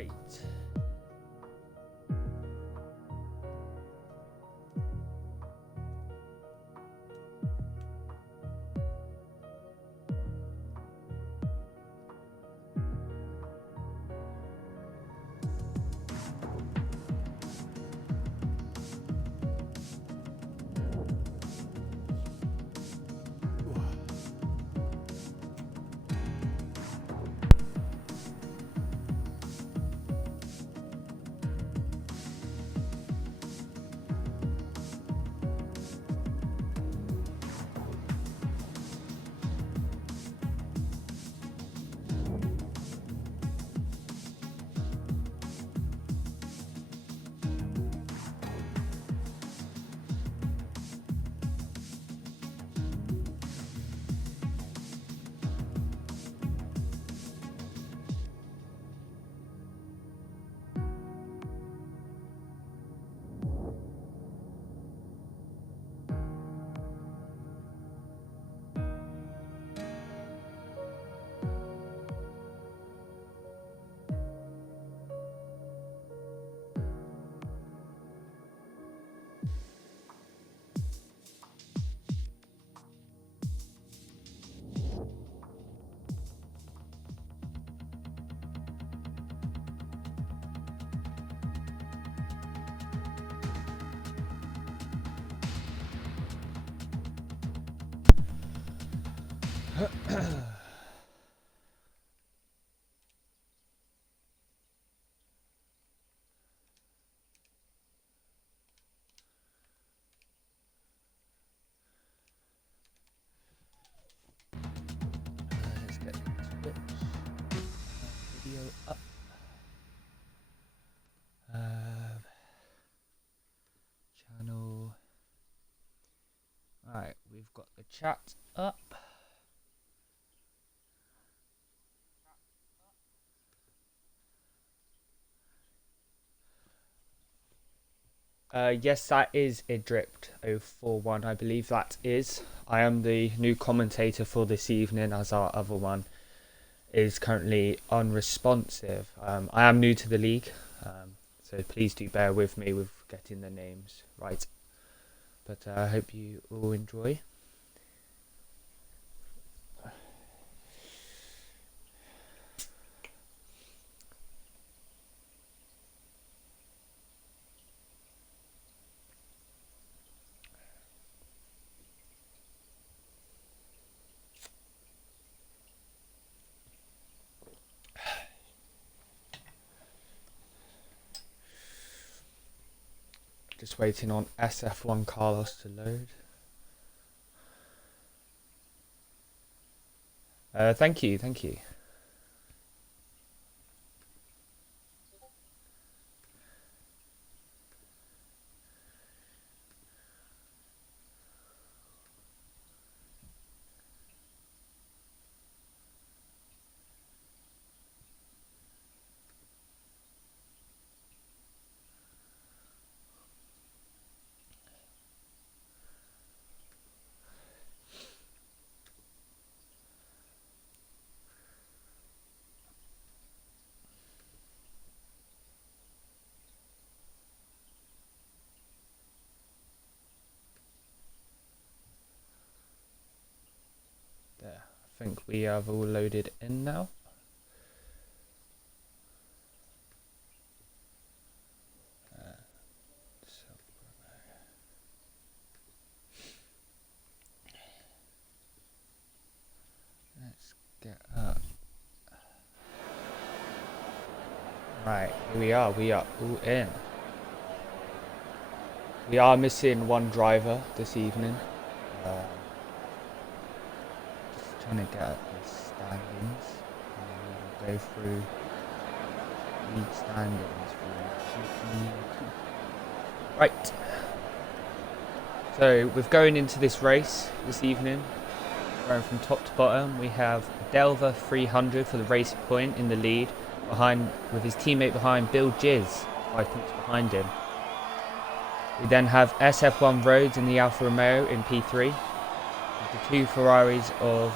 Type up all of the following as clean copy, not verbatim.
Right. Let's get Twitch video up. Channel. Right, we've got the chat up. Yes, that is Idript041. I believe that is. I am the new commentator for this evening, as our other one is currently unresponsive. I am new to the league, so please do bear with me with getting the names right. But I hope you all enjoy. Just waiting on SF1 Carlos to load. Thank you. There, I think we have all loaded in now. Let's get up. Right, here we are all in. We are missing one driver this evening. Just trying to get up the standings. And we'll go through league standings for GP2. Right. So we're going into this race this evening. Going from top to bottom, we have Delver 300 for the race point in the lead, behind with his teammate behind, Bill Jizz 5 points behind him. We then have SF1 Rhodes in the Alfa Romeo in P3, with the two Ferraris of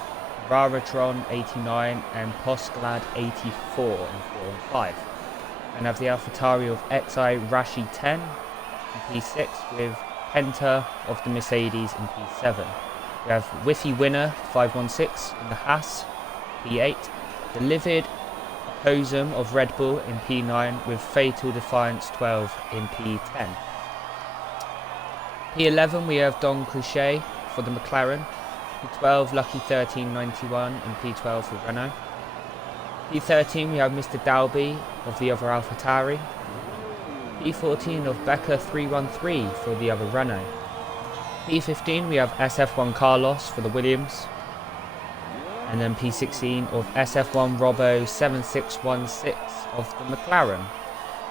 Raratron 89 and Postglad 84 in 4 and 5. And have the AlphaTauri of XI Rashi 10 in P6 with Penta of the Mercedes in P7. We have Whiffy Winner 516 in the Haas P8. The Livid Posum of Red Bull in P9 with Fatal Defiance 12 in P10. P11 we have Don Crochet for the McLaren. P12 Lucky 1391 in P12 for Renault. P13 we have Mr. Dalby of the other AlphaTauri. P14 of Becca 313 for the other Renault. P15 we have SF1 Carlos for the Williams. And then P16 of SF1 Robbo 7616 of the McLaren.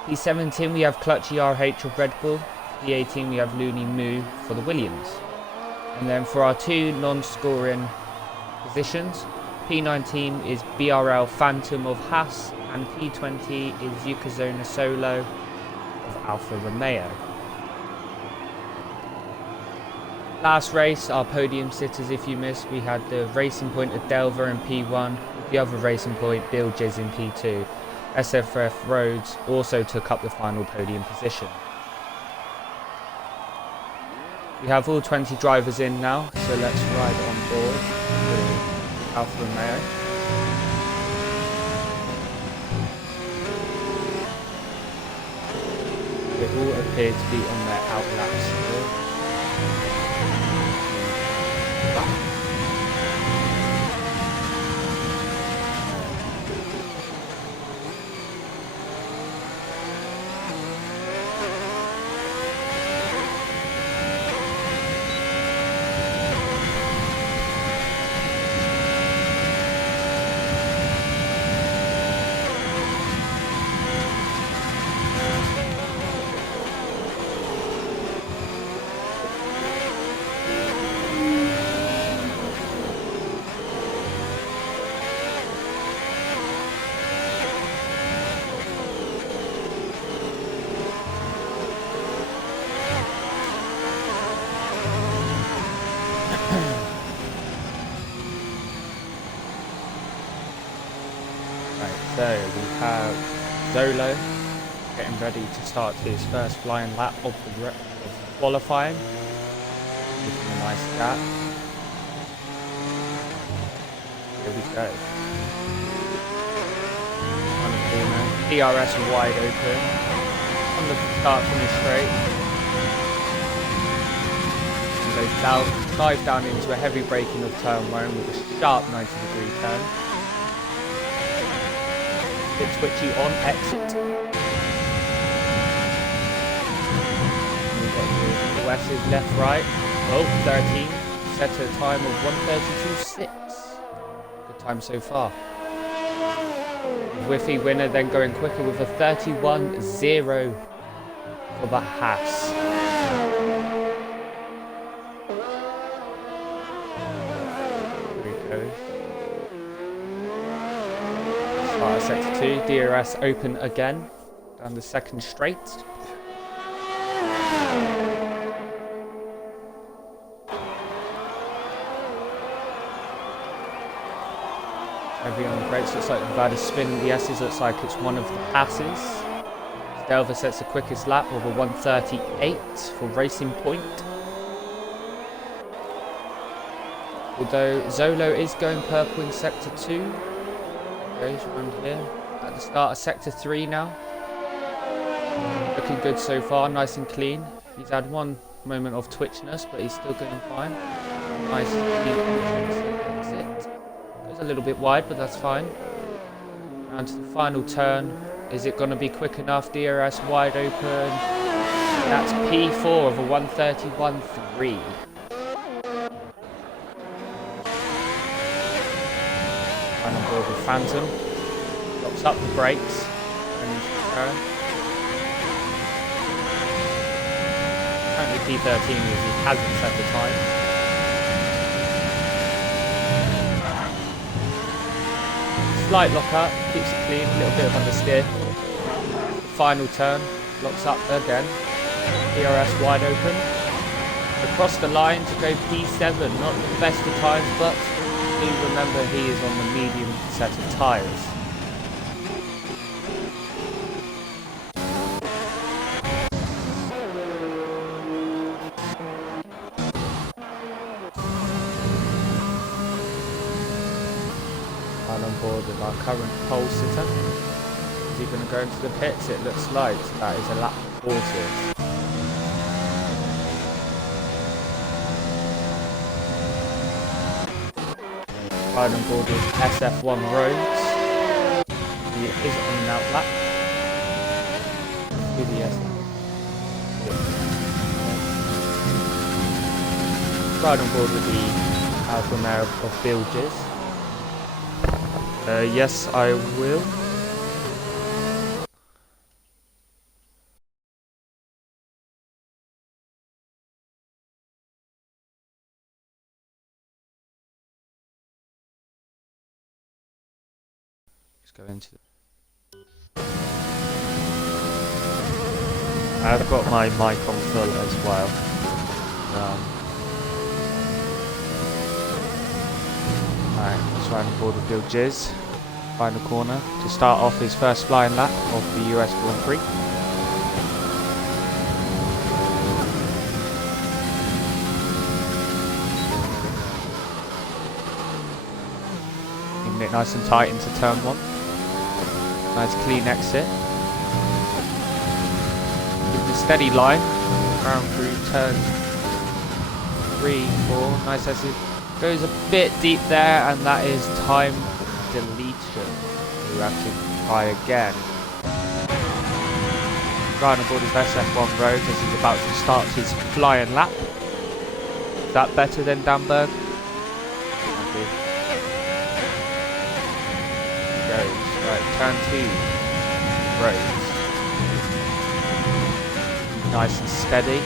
P17 we have Clutchy RH of Red Bull. P18 we have Looney Moo for the Williams. And then for our two non-scoring positions, P19 is BRL Phantom of Haas and P20 is Yukazona Solo of Alfa Romeo. Last race, our podium sitters, if you missed, we had the Racing Point at Delver in P1, the other Racing Point, Bill Jizz in P2. SFF Rhodes also took up the final podium position. We have all 20 drivers in now, so let's ride on board with Alfa Romeo. They all appear to be on their outlaps still. So we have Zolo getting ready to start his first flying lap of the qualifying. Making a nice gap. Here we go. On the corner. DRS wide open. On the start finish straight. And goes dive down into a heavy braking of turn 1 with a sharp 90-degree turn. Bit twitchy on exit. We've got the Wes's left, right. Oh, 13. Set a time of 1:32.6. Good time so far. Whiffy Winner then going quicker with a 31.0 for the Haas. Here he goes. Sector 2, DRS open again, down the second straight. Heavy on the brakes, looks like we've had a spin in the S's, looks like it's one of the passes. Delver sets the quickest lap of a 1:38 for Racing Point. Although Zolo is going purple in Sector 2. Goes around here at the start of Sector 3 now. Looking good so far, nice and clean. He's had one moment of twitchiness, but he's still going fine. Nice clean entrance exit. Goes a little bit wide, but that's fine. Round to the final turn. Is it going to be quick enough? DRS wide open. That's P4 of a 1:31.3. On board with Phantom, locks up the brakes and turn. Currently P13 as he hasn't set the time. Slight lock up, keeps it clean, a little bit of understeer. Final turn, locks up again. DRS wide open. Across the line to go P7, not the best of times, but remember he is on the medium set of tyres. Right on board with our current pole sitter. Is he going to go into the pits? It looks like that is a lap aborted. Right on board with SF1 Rhodes. He is on an out lap. With the Right on board with the Alfa Mare of Bilges. Yes, I will. Let's go into I've got my mic on full as well. Alright, let's ride on board with Bill Jizz. Final corner to start off his first flying lap of the US Grand Prix. Keeping it nice and tight into turn 1. Nice clean exit. Keeping a steady line around through turn 3, 4. Nice as it goes a bit deep there, and that is time deletion. We have to try again. Right on board with SF1 Road as he's about to start his flying lap. Is that better than Danberg? He goes. Right, turn 2. Roads. Nice and steady.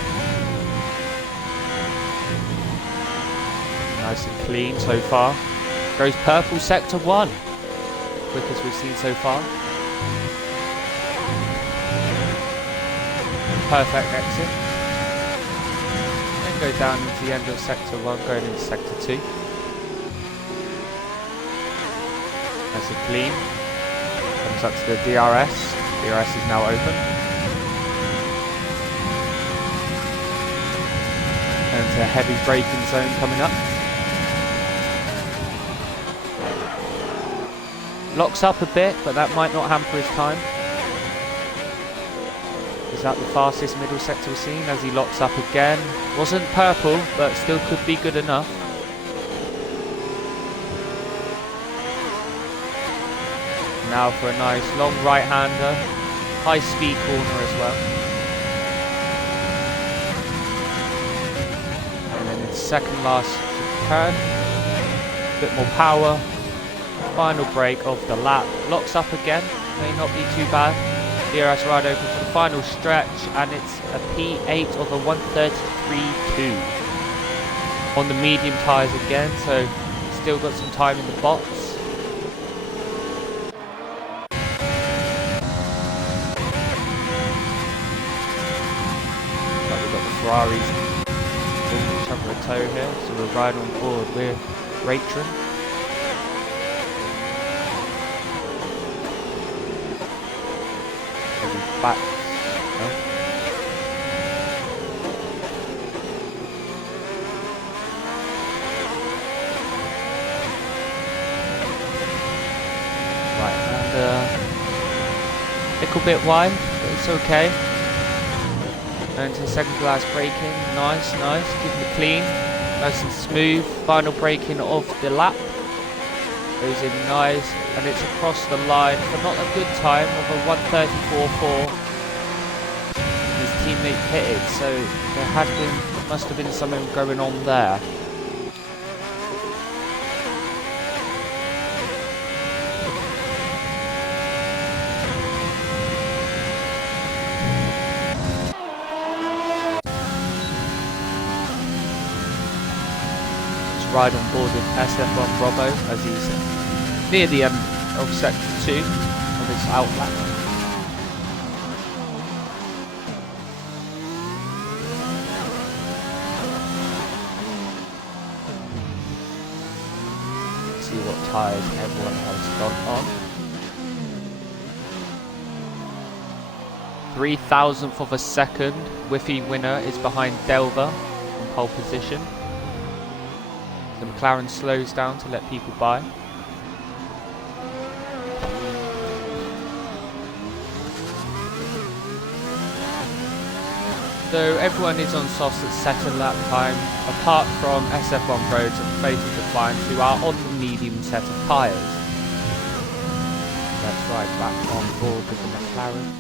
Nice and clean so far. Goes purple sector 1. Quickest we've seen so far. Perfect exit. Then go down into the end of sector 1, going into sector 2. Nice and clean. Comes up to the DRS. DRS is now open. And it's a heavy braking zone coming up. Locks up a bit, but that might not hamper his time. Is that the fastest middle sector we've seen as he locks up again? Wasn't purple, but still could be good enough. Now for a nice long right-hander. High speed corner as well. And then his second last turn. A bit more power. Final break of the lap. Locks up again. May not be too bad. DRS ride open for the final stretch, and it's a P8 of a 133.2 on the medium tyres again, so still got some time in the box. But we've got the Ferraris giving each other a tow here, so we'll ride on board with Rachel. Back. No. Right, and little bit wide, but it's okay. Going to the second glass braking, nice, keeping it clean, nice and smooth. Final braking of the lap. Goes in nice, and it's across the line for not a good time of a 134.4. His teammate pitted, so there must have been something going on there. Ride on board with SF1 Bravo as he's near the end of sector 2 of his outlap. See what tyres everyone has gone on. 3,000th of a second. Whiffy winner is behind Delver in pole position. The McLaren slows down to let people by. So everyone is on softs at second lap time, apart from SF1 Roads and Fatal Defiance, who are on the medium set of tyres. That's right, back on board with the McLaren.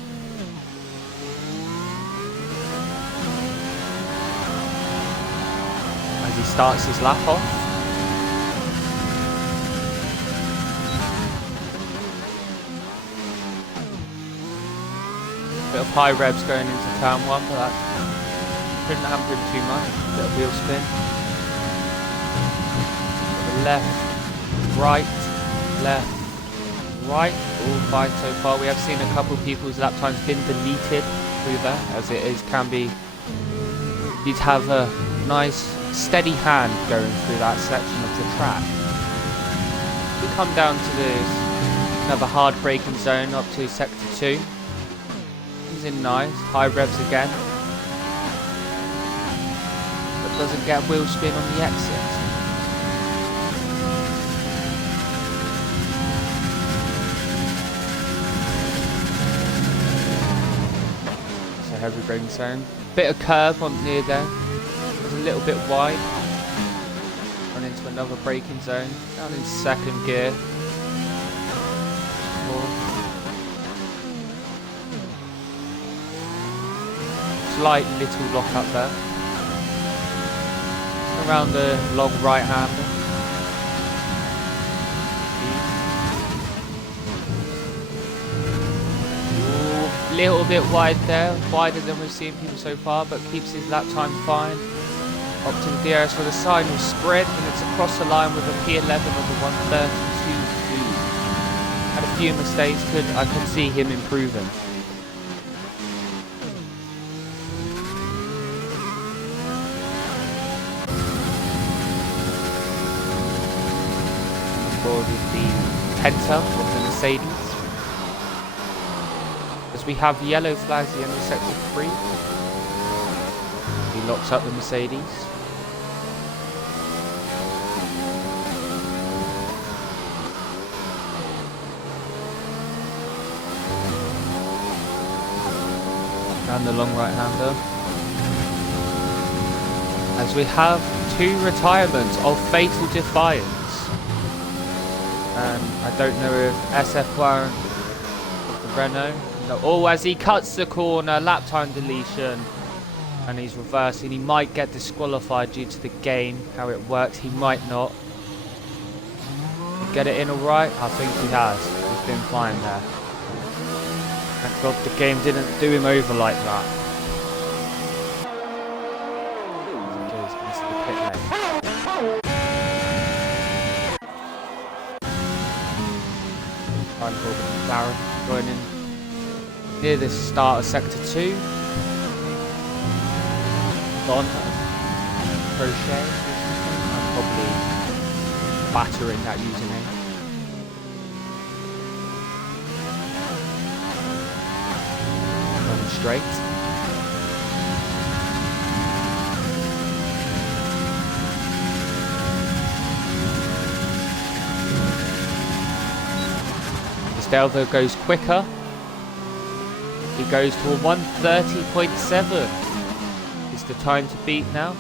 As he starts his lap off. Bit of high revs going into turn 1, but that shouldn't hamper him too much. Bit of wheel spin. Left, right, left, right. All fine so far. We have seen a couple of people's lap times been deleted through there, as it is can be. You'd have a nice steady hand going through that section of the track. We come down to this another hard braking zone up to sector 2. Comes in nice, high revs again, but doesn't get wheel spin on the exit. So heavy braking zone, bit of curve on near there. Was a little bit wide. Run into another braking zone. Down in second gear. Slight little lock up there. Around the long right hander. Little bit wide there, wider than we've seen people so far, but keeps his lap time fine. Up to the DRS for the side will spread, and it's across the line with a P11 of the 132.2. Had a few mistakes, I could see him improving. On board with the Penta of the Mercedes. As we have yellow flags at the end of sector 3. He locks up the Mercedes. And the long right hander. As we have 2 retirements of Fatal Defiance. And I don't know if SF1 of the Renault. No, oh, as he cuts the corner, lap time deletion. And he's reversing. He might get disqualified due to the game, how it works. He might not. Get it in alright? I think he has. He's been fine there. Thank God the game didn't do him over like that. Goes into the pit lane. Time for the McLaren going in near the start of sector 2. On crochet. I'm probably battering that username. Straight. Delvo goes quicker. He goes to a 1:30.7. Is the time to beat now?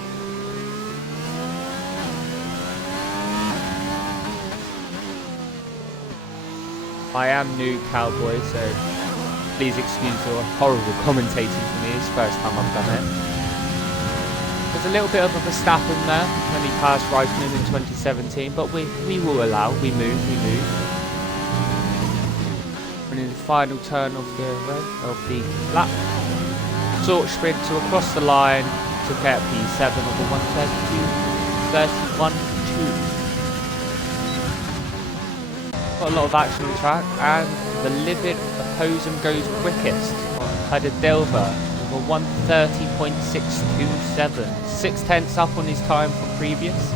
I am new cowboy, so please excuse the horrible commentating for me. It's the first time I've done it. There's a little bit of a Verstappen there when he passed Reifman in 2017, but we will allow. We move. And in the final turn of the lap, short sprint to across the line to get P7 of the 132.31.2. Got a lot of action on the track, and the livid opposing goes quickest. Had a Delva with a 1:30.627, 6/10 up on his time from previous.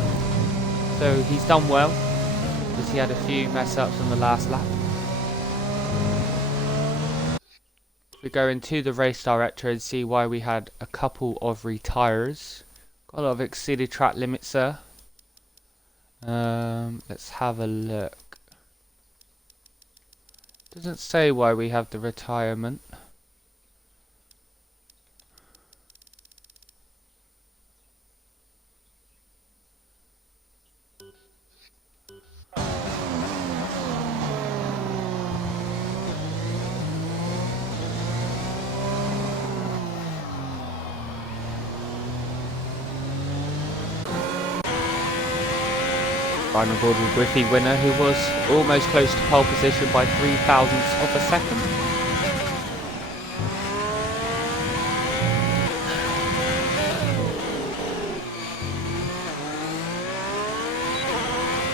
So he's done well, because he had a few mess ups on the last lap. We go into the race director and see why we had a couple of retires. Got a lot of exceeded track limits there. Let's have a look. Doesn't say why we have the retirement. Final board with Whiffy winner, who was almost close to pole position by 0.03 of a second.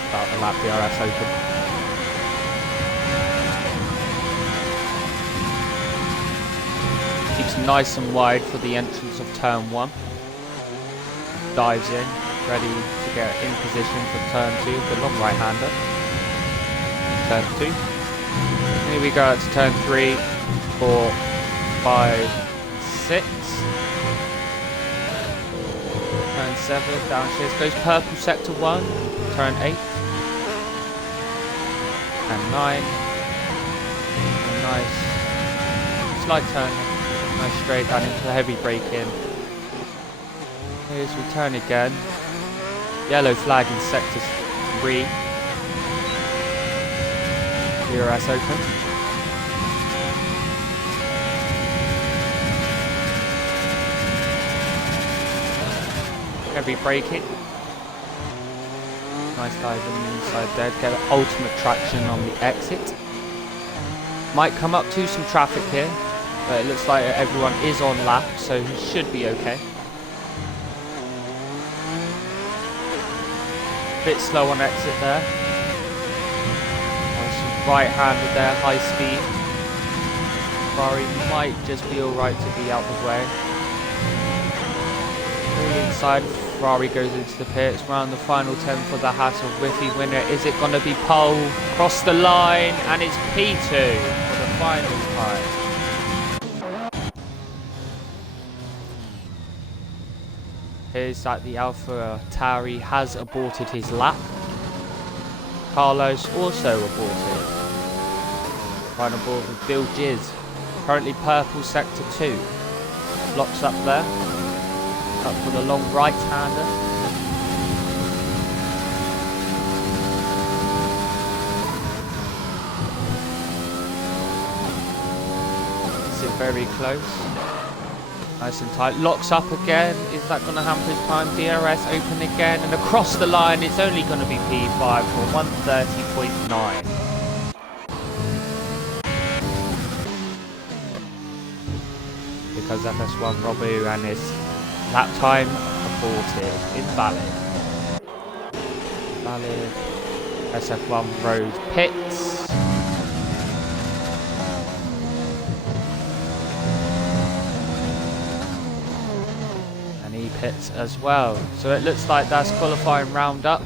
Start the lap DRS Open. Keeps nice and wide for the entrance of turn 1. Dives in, ready to get in position for turn 2, the long right-hander. Turn 2. And here we go to turn 3, 4, 5, 6. Turn 7, downshifts, goes purple sector 1, turn 8. And 9. And nice slight turn, nice straight down into a heavy brake in. Here's we turn again. Yellow flag in sector 3. DRS Open. Heavy braking. Nice dive on the inside there. Get ultimate traction on the exit. Might come up to some traffic here, but it looks like everyone is on lap, so he should be okay. Bit slow on exit there. Nice right-handed there, high speed. Ferrari might just be alright to be out of the way. Really inside, Ferrari goes into the pits. Round the final 10 for the Hassel Whiffy winner. Is it going to be pole? Cross the line, and it's P2 for the final time. Here's that the Alpha Tauri has aborted his lap. Carlos also aborted. Final board with Bill Jizz. Currently purple sector 2. Blocks up there. Up for the long right-hander. Sit very close. Nice and tight. Locks up again. Is that going to hamper his time? DRS Open again. And across the line, it's only going to be P5 for 130.9. Because FS1 Robu and his lap time aborted. Invalid. Valid. SF1 Road pits. Pits as well. So it looks like that's qualifying round up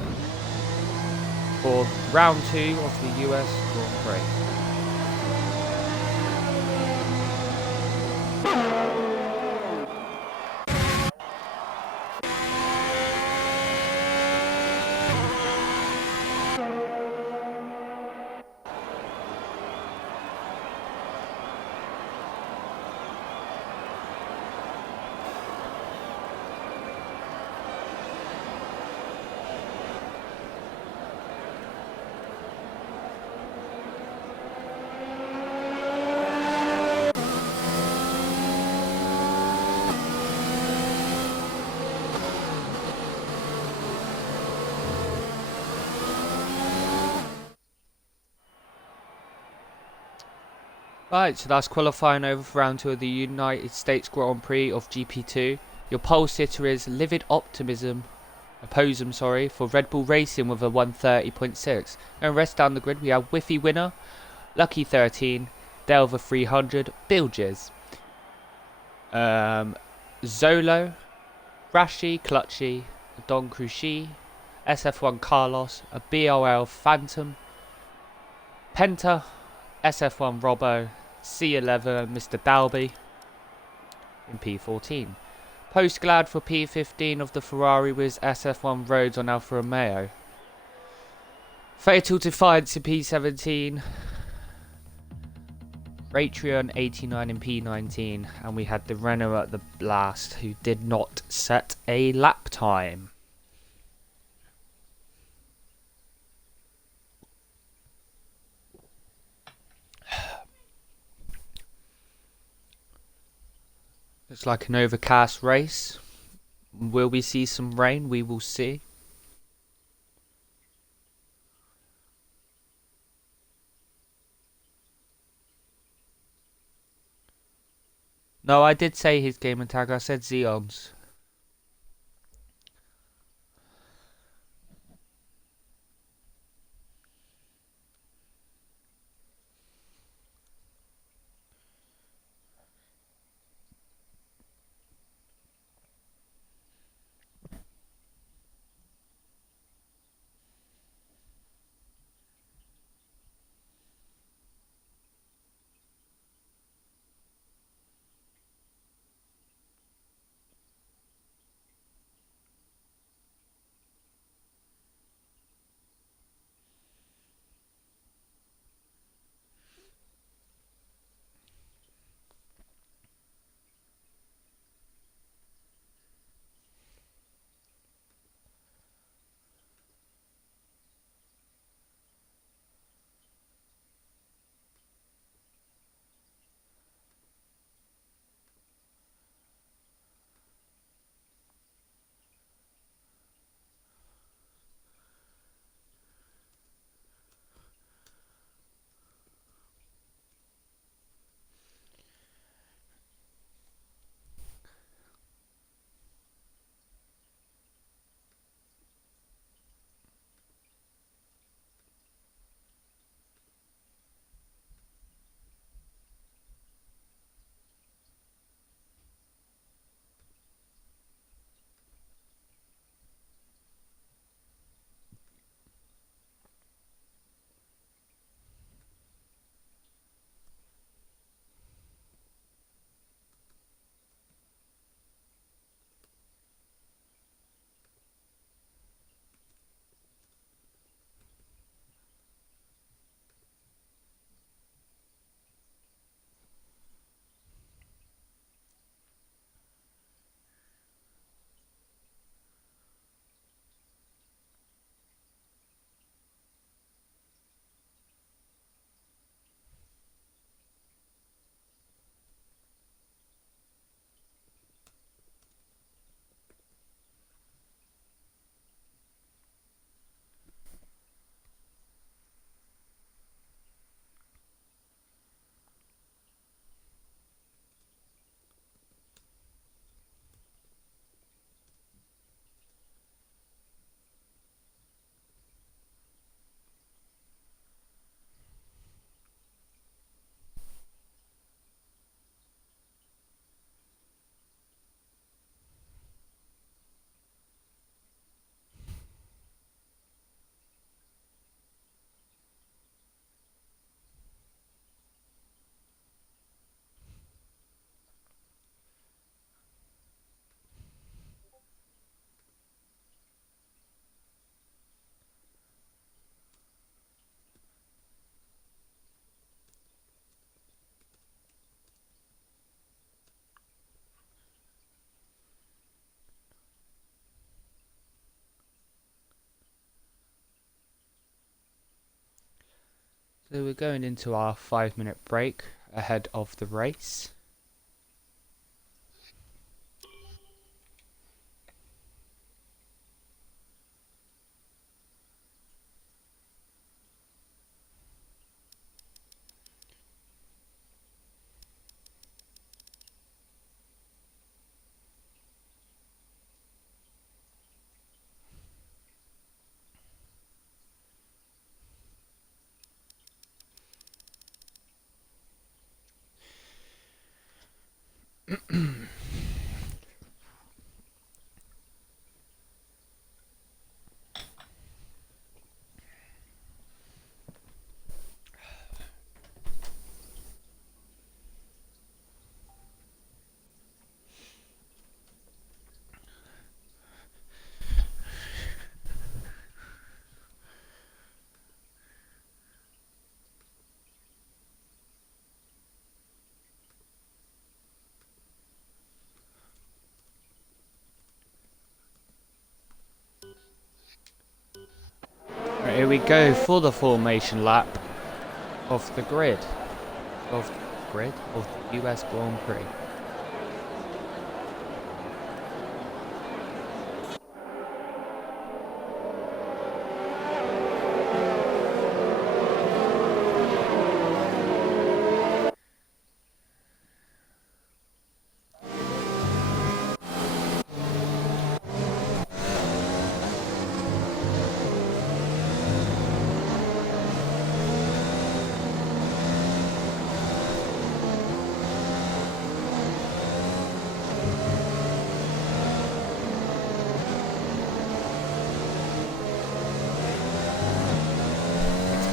for round 2 of the US Grand Prix. Right, so that's qualifying over for round 2 of the United States Grand Prix of GP2. Your pole sitter is Livid Optimism, for Red Bull Racing with a 130.6. And rest down the grid we have Whiffy winner, Lucky 13, Delver 300, Bilges, Zolo, Rashi, Clutchy, Don Cruchy, SF1 Carlos, a BOL Phantom, Penta, SF1 Robbo, C11 Mr. Dalby in P14. Post Glad for P15 of the Ferrari with SF1 Rhodes on Alfa Romeo. Fatal Defiance in P17. Ratrion 89 in P19. And we had the Renault at the last who did not set a lap time. Looks like an overcast race. Will we see some rain? We will see. No, I did say his gamer tag. I said Xeon's. So we're going into our 5-minute break ahead of the race. Right, here we go for the formation lap of the grid. Of the US Grand Prix.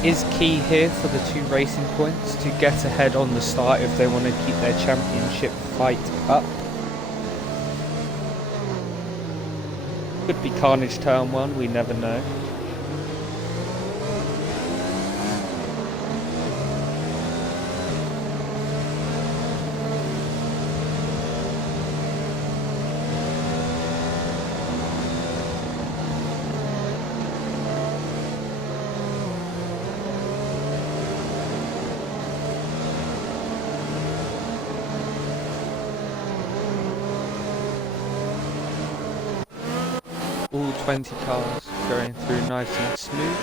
is key here for the 2 racing points to get ahead on the start if they want to keep their championship fight up. Could be carnage turn 1, we never know. All 20 cars going through nice and smooth.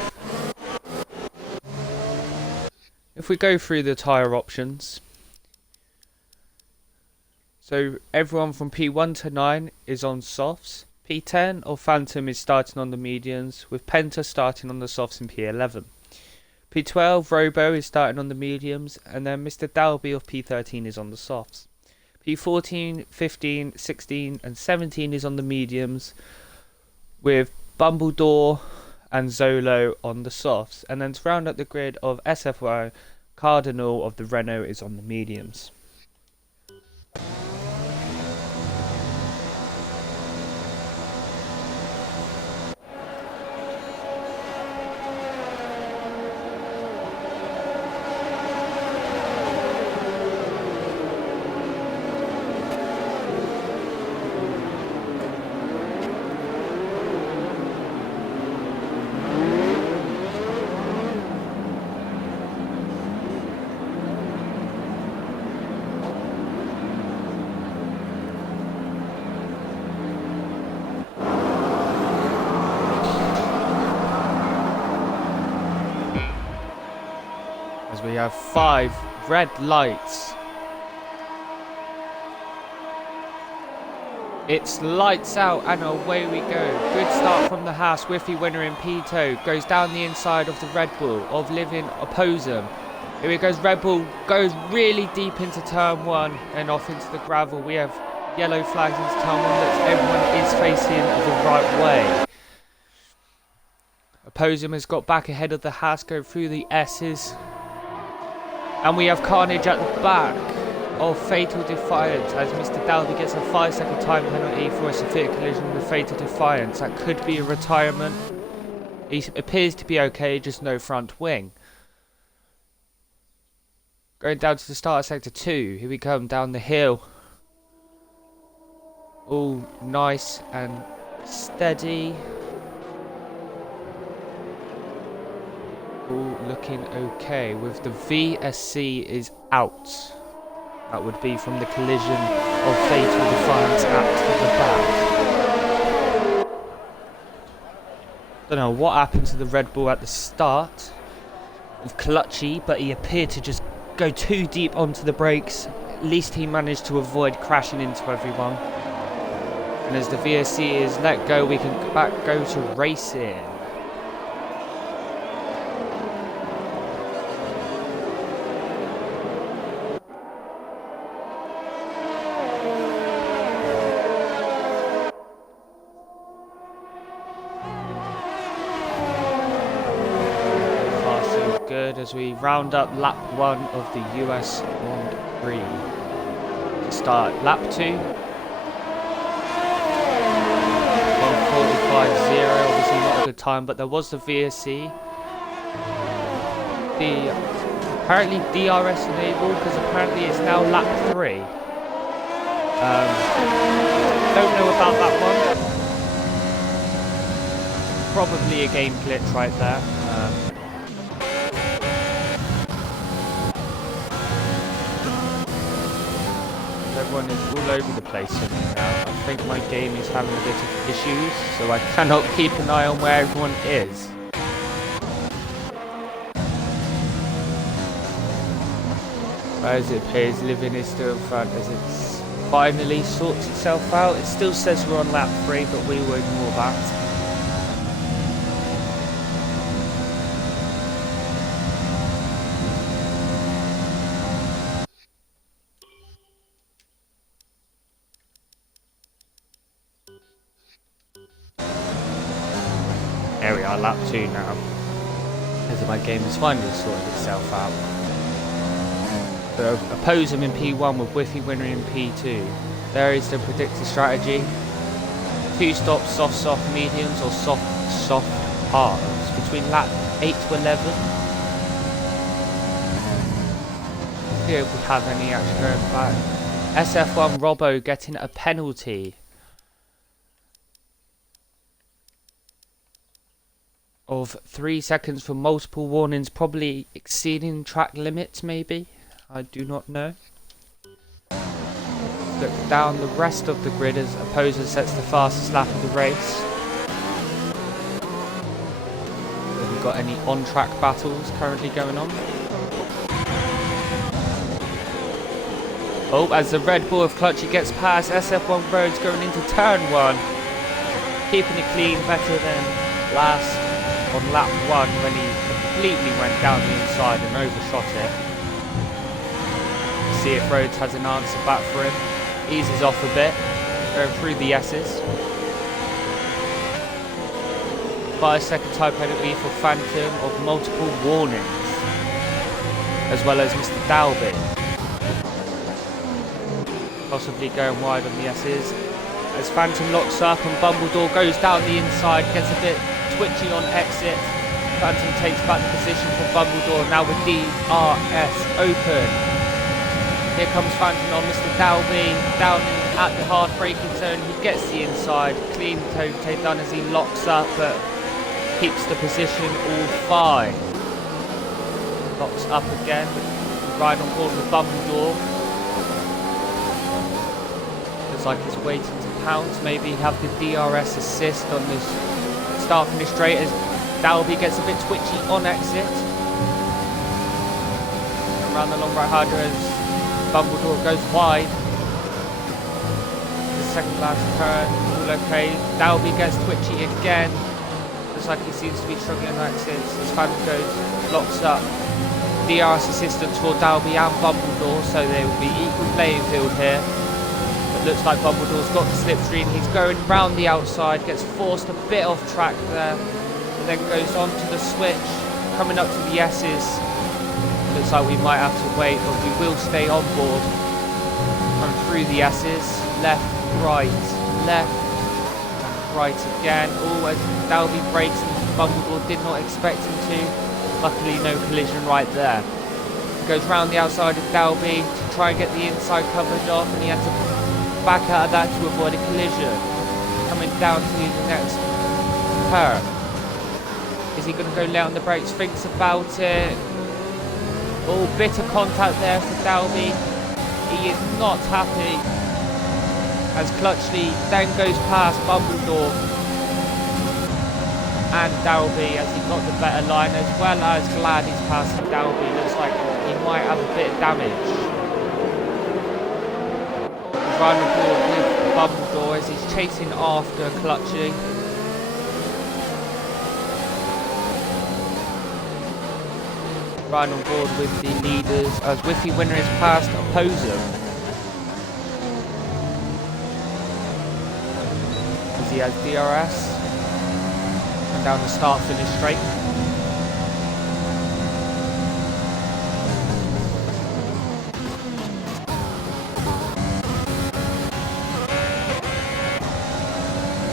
If we go through the tyre options, so everyone from P1 to 9 is on softs. P10 or Phantom is starting on the mediums, with Penta starting on the softs in P11. P12 Robo is starting on the mediums, and then Mr. Dalby of P13 is on the softs. P14, 15, 16 and 17 is on the mediums, with Bumbledore and Zolo on the softs, and then to round up the grid of SFY, Cardinal of the Renault is on the mediums. We have 5 red lights. It's lights out and away we go. Good start from the Haas. Whiffy winner in P2. Goes down the inside of the Red Bull of Living Opposum. Here it goes. Red Bull goes really deep into turn 1 and off into the gravel. We have yellow flags into turn 1 that everyone is facing the right way. Opposum has got back ahead of the Haas, go through the S's. And we have carnage at the back of Fatal Defiance as Mr. Dalby gets a 5-second time penalty for a severe collision with Fatal Defiance. That could be a retirement. He appears to be okay, just no front wing. Going down to the start of sector 2. Here we come down the hill. All nice and steady. All looking okay, with the VSC is out. That would be from the collision of Fatal Defiance at the back. Don't know what happened to the Red Bull at the start of Clutchy, but he appeared to just go too deep onto the brakes. At least he managed to avoid crashing into everyone. And as the VSC is let go, we can go to racing. As we round up lap 1 of the US Grand Prix. To start lap 2. 1:45.0, obviously not a good time, but there was the VSC. Apparently DRS enabled, because apparently it's now lap 3. Don't know about that one. Probably a game glitch right there. Everyone is all over the place for me now. I think my game is having a bit of issues, so I cannot keep an eye on where everyone is. As it appears, Living is still in front as it finally sorts itself out. It still says we're on lap 3, but we will ignore that. There we are, lap 2 now. because my game has finally sorted itself out. So oppose him in P1 with Whiffy winner in P2. There is the predicted strategy. 2 stops, soft, mediums, or soft, hards between lap 8 to 11. See if we have any action going back. SF1 Robbo getting a penalty of 3 seconds for multiple warnings, probably exceeding track limits maybe. I do not know. Look down the rest of the grid as opposer sets the fastest lap of the race. Have we got any on-track battles currently going on? Oh, as the Red Bull of Clutchy gets past SF1 Roads going into turn 1. Keeping it clean, better than last on lap 1 when he completely went down the inside and overshot it. See if Rhodes has an answer back for him. Eases off a bit, going through the S's. 5-second time penalty for Phantom of multiple warnings, as well as Mr. Dalby. Possibly going wide on the S's. As Phantom locks up and Bumbledore goes down the inside, gets a bit twitchy on exit. Phantom takes back the position for Bumbledore, now with DRS open. Here comes Phantom on Mr. Dalby, down at the hard braking zone. He gets the inside, clean toe take done as he locks up, but keeps the position all 5. Locks up again, right on board with Bumbledore. Looks like he's waiting to pounce, maybe have the DRS assist on this start finish straight as Dalby gets a bit twitchy on exit. Around the long right harder as Bumbledore goes wide. The second last turn, all okay. Dalby gets twitchy again. Looks like he seems to be struggling on exits. As Phantom goes, locks up. DRS assistance for Dalby and Bumbledore, so they will be equal playing field here. But looks like Bumbledore's got the slipstream. He's going round the outside, gets forced a bit off track there, and then goes on to the switch, coming up to the S's. Looks like we might have to wait, but we will stay on board. Come through the S's, left, right again. Oh, as Dalby brakes and Bumbledore did not expect him to. Luckily no collision right there. Goes round the outside of Dalby to try and get the inside covered off, and he had to back out of that to avoid a collision. Coming down to the next curve. Is he going to go late on the brakes? Thinks about it. Oh, bit of contact there for Dalby. He is not happy. As Clutchley then goes past Bumbledore and Dalby as he got the better line, as well as Glad he's passing Dalby. Looks like he might have a bit of damage. Right on board with Bumbledore as he's chasing after Clutchley. Right on board with the leaders as Whiffy winner is past opposer. As he has DRS. And down the start finish straight.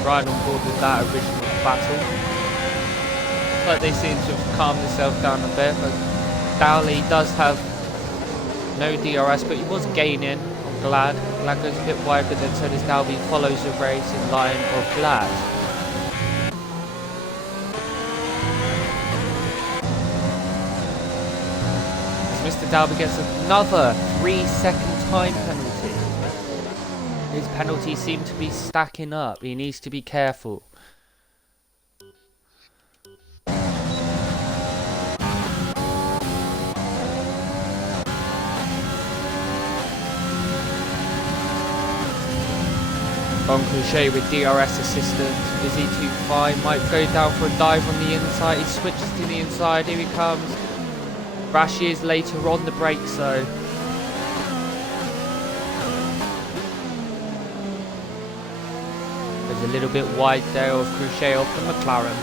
Right on board with that original battle. But they seem to have calmed themselves down a bit, but Dowley does have no DRS, but he was gaining on Glad. Glad goes a bit wide, but then so does Dalby, follows the race in line of Glad. As Mr. Dalby gets another 3-second time penalty. His penalties seem to be stacking up. He needs to be careful. Bon Couché with DRS assistance. Is he too fine? Might go down for a dive on the inside. He switches to the inside. Here he comes. Rashi is later on the brake zone. There's a little bit wide there of Couché off the McLaren.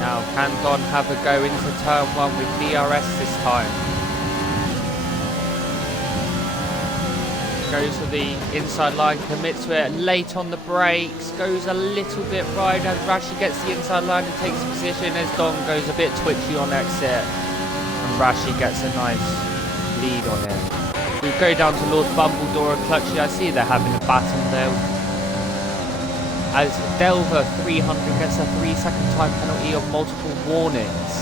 Now can Don have a go into turn 1 with DRS this time? Goes for the inside line, commits to it, late on the brakes, goes a little bit wide as Rashi gets the inside line and takes position as Don goes a bit twitchy on exit. And Rashi gets a nice lead on him. We go down to Lord Bumbledore and Clutchy. I see they're having a battle there. As Delver 300 gets a 3-second time penalty of multiple warnings.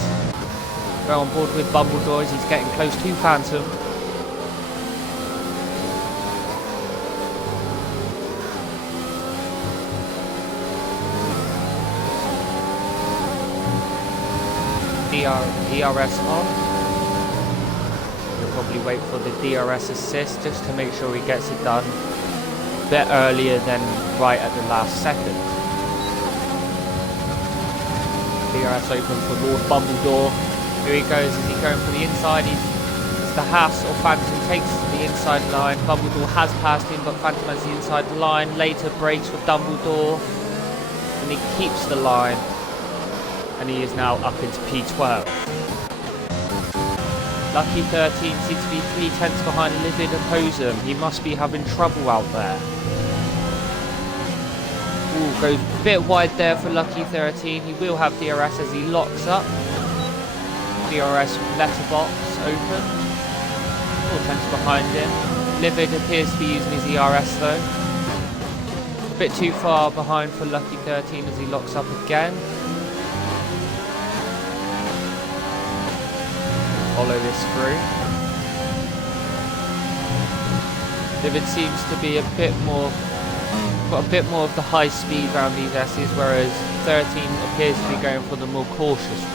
Go on board with Bumbledore as he's getting close to Phantom. ERS on. He'll probably wait for the DRS assist just to make sure he gets it done a bit earlier than right at the last second. DRS open for Lord Bumbledore. Here he goes. Is he going for the inside? It's the Haas or Phantom takes the inside line. Bumbledore has passed him, but Phantom has the inside line. Later breaks for Dumbledore, and he keeps the line. And he is now up into P12. Lucky 13 seems to be 3/10 behind Livid Opposum. He must be having trouble out there. Ooh, goes a bit wide there for Lucky 13. He will have DRS as he locks up. DRS letterbox open. 4/10 behind him. Livid appears to be using his ERS though. A bit too far behind for Lucky 13 as he locks up again. Follow this through. Livid seems to be got a bit more of the high speed around these S's, whereas 13 appears to be going for the more cautious route.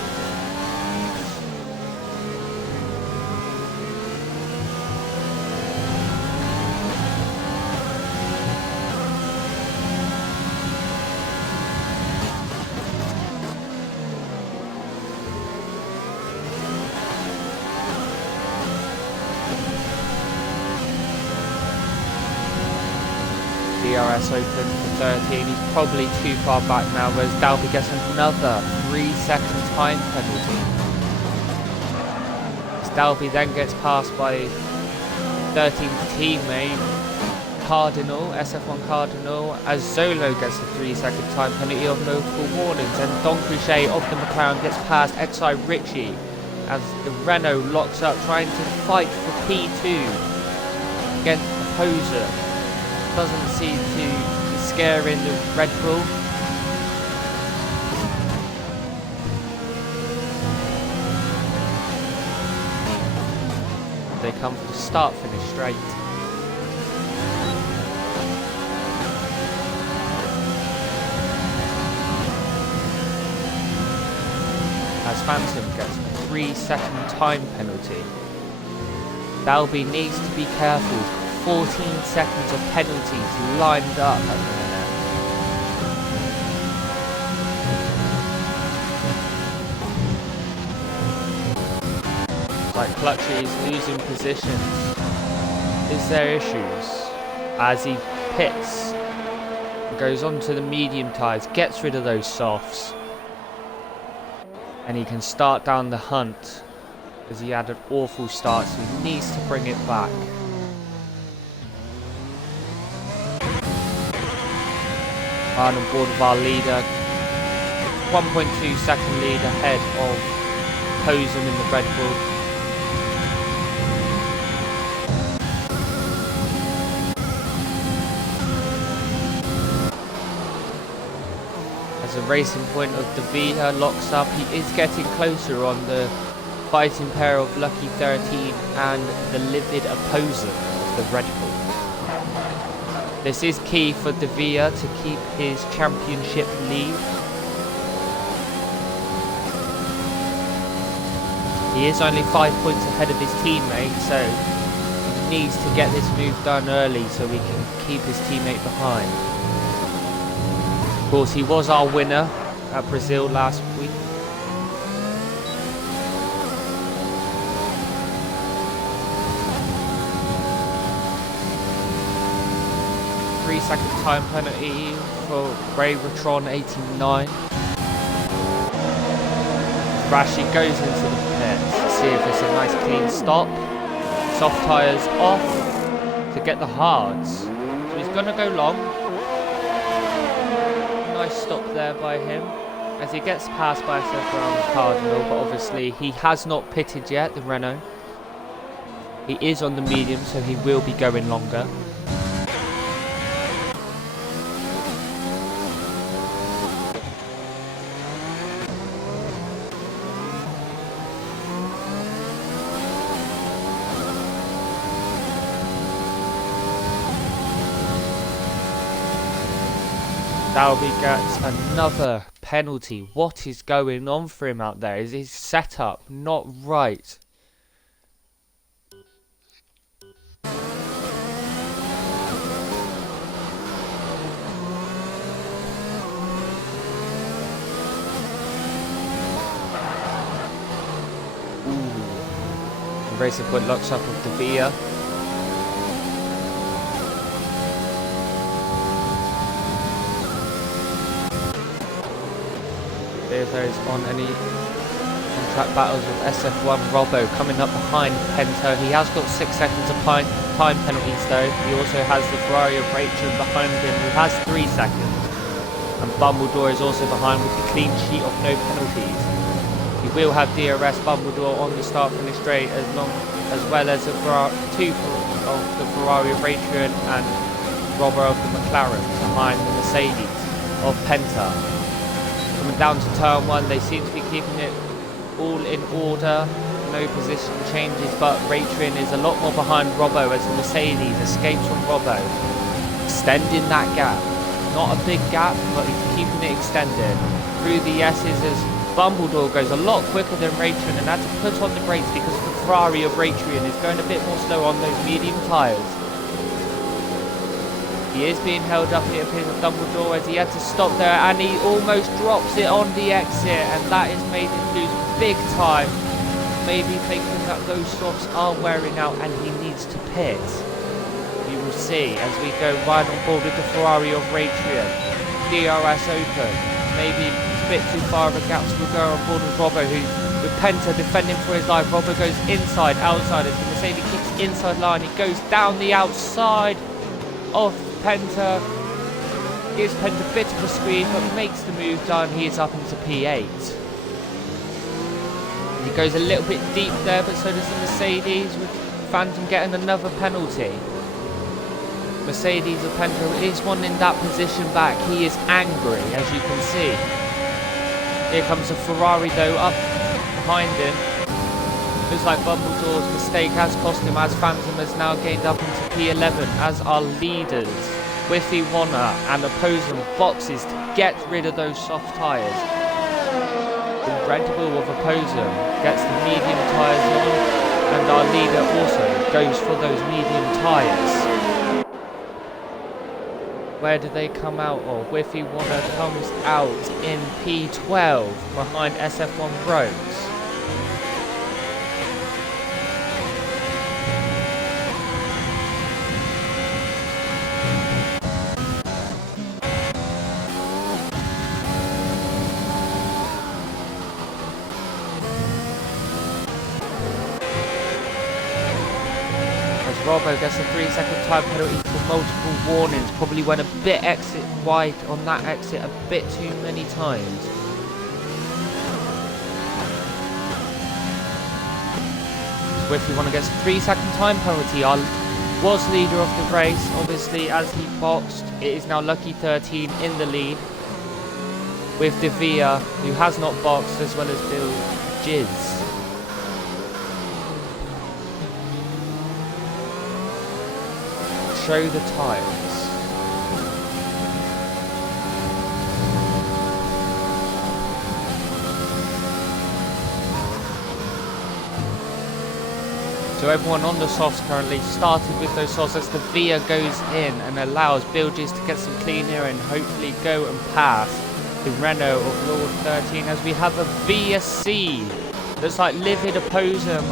DRS open for 13. He's probably too far back now, whereas Dalby gets another 3-second time penalty. As Dalby then gets passed by 13's teammate Cardinal, SF1 Cardinal, as Zolo gets a 3-second time penalty of multiple warnings, and Don Cruchet of the McLaren gets past XI Ritchie as the Renault locks up, trying to fight for P2 against Opposer. Doesn't seem to be scaring the Red Bull. They come for the start-finish straight. As Phantom gets a 3-second time penalty. Dalby needs to be careful. 14 seconds of penalties lined up at the minute. Like Clutchy is losing positions. Is there issues? As he pits, goes on to the medium tyres, gets rid of those softs, and he can start down the hunt as he had an awful start, so he needs to bring it back. On board of our leader, 1.2 second lead ahead of Posen in the Red Bull. As the racing point of De Vita locks up, he is getting closer on the fighting pair of Lucky 13 and the Livid Opposer of the Red Bull. This is key for De Vita to keep his championship lead. He is only 5 points ahead of his teammate, so he needs to get this move done early so he can keep his teammate behind. Of course, he was our winner at Brazil last week. Second time penalty for Ray Retron 89. Rashi goes into the pits. See if it's a nice clean stop. Soft tyres off to get the hards. So he's going to go long. Nice stop there by him. As he gets passed by SF Cardinal, but obviously he has not pitted yet, the Renault. He is on the medium, so he will be going longer. Dalby gets another penalty. What is going on for him out there? Is his setup not right? The Racing Point locks up with the Via. If there's on any contract battles with SF1, Robbo coming up behind Penta. He has got 6 seconds of time penalties though. He also has the Ferrari of Rachel behind him, who has 3 seconds. And Bumbledore is also behind with the clean sheet of no penalties. He will have DRS Bumbledore on the start-finish straight, as well as the 2 of the Ferrari of Rachel and Robbo of the McLaren behind the Mercedes of Penta. Coming down to turn 1, they seem to be keeping it all in order, no position changes, but Raytrin is a lot more behind Robbo as the Mercedes escapes from Robbo, extending that gap. Not a big gap, but he's keeping it extended. Through the S's as Bumbledore goes a lot quicker than Raytrin and had to put on the brakes because the Ferrari of Raytrin is going a bit more slow on those medium tyres. He is being held up, it appears, with Dumbledore as he had to stop there and he almost drops it on the exit, and that has made him lose big time. Maybe thinking that those softs are wearing out and he needs to pit. We will see as we go right on board with the Ferrari of Raytrian. DRS open. Maybe a bit too far of a gap, so we'll go on board with Robbo, who with Penta defending for his life. Robbo goes inside, outside as the Mercedes keeps inside line. He goes down the outside of Penta, gives Penta a bit of a squeeze, but makes the move done. He is up into P8. He goes a little bit deep there, but so does the Mercedes, with Phantom getting another penalty. Mercedes of Penta is wanting that position back. He is angry, as you can see. Here comes the Ferrari though, up behind him. Looks like Bumbledore's mistake has cost him, as Phantom has now gained up into P11, as our leaders, Whiffy, Wanna and opposing boxes to get rid of those soft tyres. The Red Bull of opposing gets the medium tyres on, and our leader also goes for those medium tyres. Where do they come out of? Whiffy, Wanna comes out in P12 behind SF1 Rose. Robbo gets a 3-second time penalty for multiple warnings. Probably went a bit exit wide on that exit a bit too many times. Swiftly Wanna gets a 3-second time penalty. Was leader of the race, obviously, as he boxed. It is now Lucky 13 in the lead, with De Via, who has not boxed, as well as Bill Jizz. Show the tyres. So everyone on the softs currently started with those softs as the Via goes in and allows Bilges to get some clean air and hopefully go and pass the Renault of Lord 13, as we have a Via C. Looks like Livid Opposum,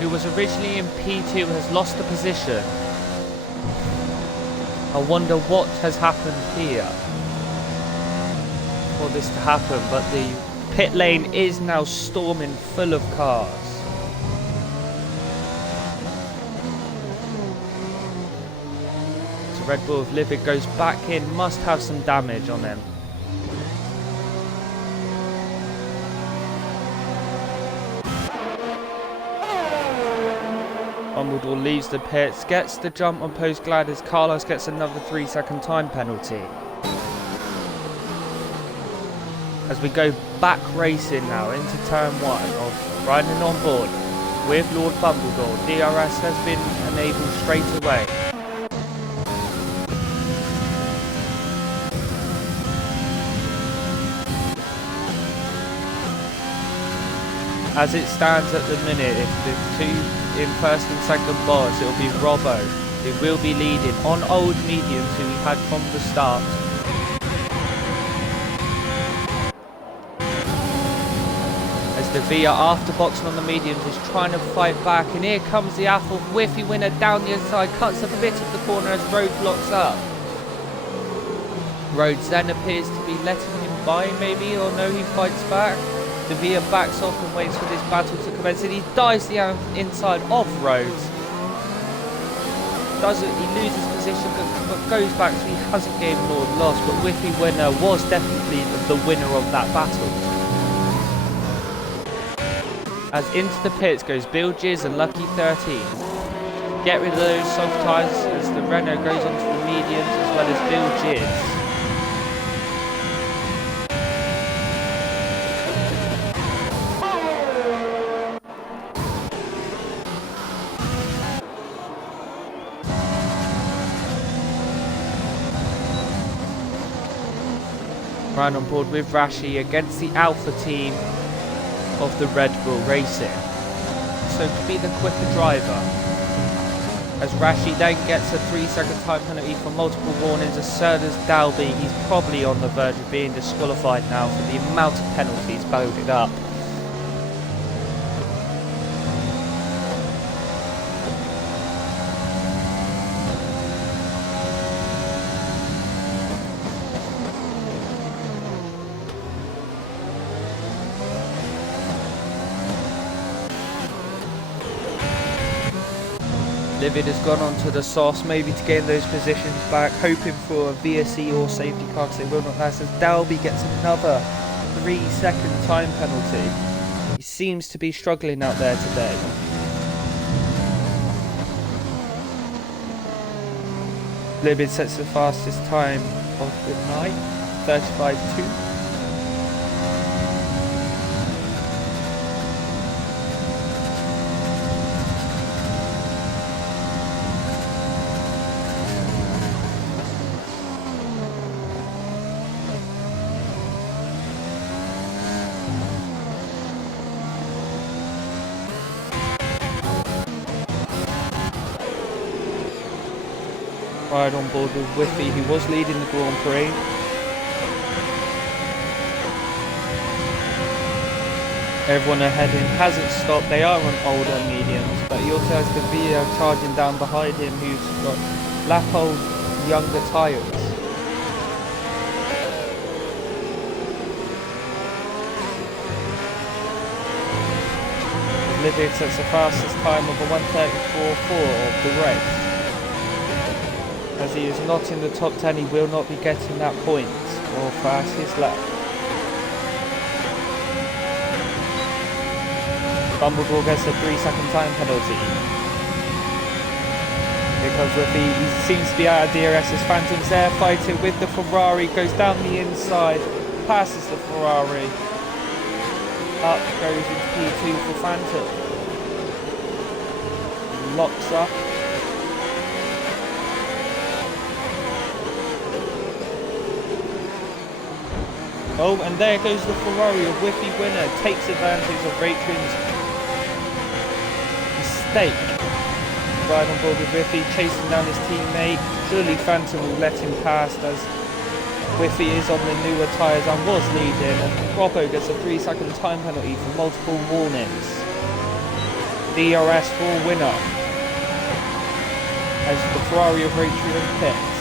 who was originally in P2, has lost the position. I wonder what has happened here for this to happen, but the pit lane is now storming full of cars. So Red Bull of Livid goes back in, must have some damage on him. Dumbledore leaves the pits, gets the jump on post gliders. Carlos gets another 3-second time penalty. As we go back racing now into turn 1 of riding on board with Lord Bumbledore. DRS has been enabled straight away. As it stands at the minute, if the two in first and second bars, it will be Robbo who will be leading on old mediums who he had from the start. As the Via after boxing on the mediums is trying to fight back, and here comes the Apple Whiffy winner down the inside, cuts a bit of the corner as Rhodes locks up. Rhodes then appears to be letting him by maybe, or no, he fights back. The Via backs off and waits for this battle to commence, and he dives the inside of Rhodes. He loses position but goes back, so he hasn't gained nor lost, but Whiffy winner was definitely the winner of that battle. As into the pits goes Bill Jizz and Lucky 13. Get rid of those soft tyres as the Renault goes onto the mediums, as well as Bill Jizz. Right on board with Rashi against the Alpha team of the Red Bull Racing. So to be the quicker driver. As Rashi then gets a 3-second time penalty for multiple warnings, as third as Dalby, he's probably on the verge of being disqualified now for the amount of penalties loaded up. Livid has gone onto the sauce, maybe to gain those positions back, hoping for a VSE or safety car, because they will not last, as Dalby gets another 3-second time penalty. He seems to be struggling out there today. Livid sets the fastest time of the night, 35.2. Right on board with Whiffy, who was leading the Grand Prix. Everyone ahead him hasn't stopped. They are on older mediums, but he also has the Via charging down behind him, who's got lap old younger tyres. Livid sets the fastest time of a 1:34.4 of the race. As he is not in the top 10, he will not be getting that point or fastest lap. Bumbledore gets a 3-second time penalty. Because he seems to be out of DRS as Phantom's there fighting with the Ferrari, goes down the inside, passes the Ferrari. Up goes into P2 for Phantom. Locks up. Oh, and there goes the Ferrari, a Whiffy winner, takes advantage of Rachrin's mistake. Right on board with Whiffy, chasing down his teammate. Surely Phantom will let him past, as Whiffy is on the newer tyres and was leading, and Robbo gets a 3-second time penalty for multiple warnings. DRS for winner. As the Ferrari of Rachrin pits.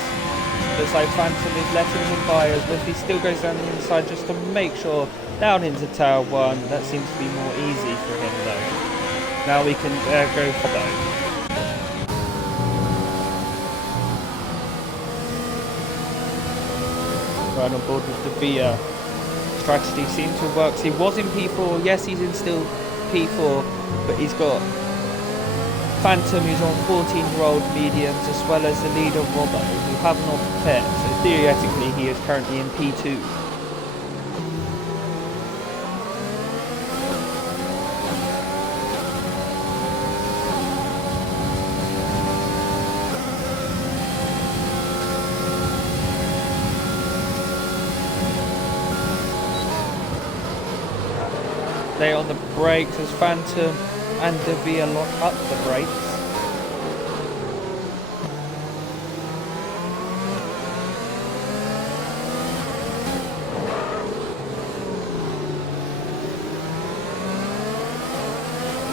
Looks like Phantom is letting him by, as Whiffy still goes down the inside just to make sure Down into turn 1. That seems to be more easy for him though. Now we can go for though. Right on board with the Via. Strategy seems to work. He was in P4. Yes, he's in still P4, but he's got Phantom, who's on 14-year-old mediums, as well as the leader Robbo, who have not prepared. So theoretically, he is currently in P2. They on the brakes as Phantom and De Via lock up the brakes.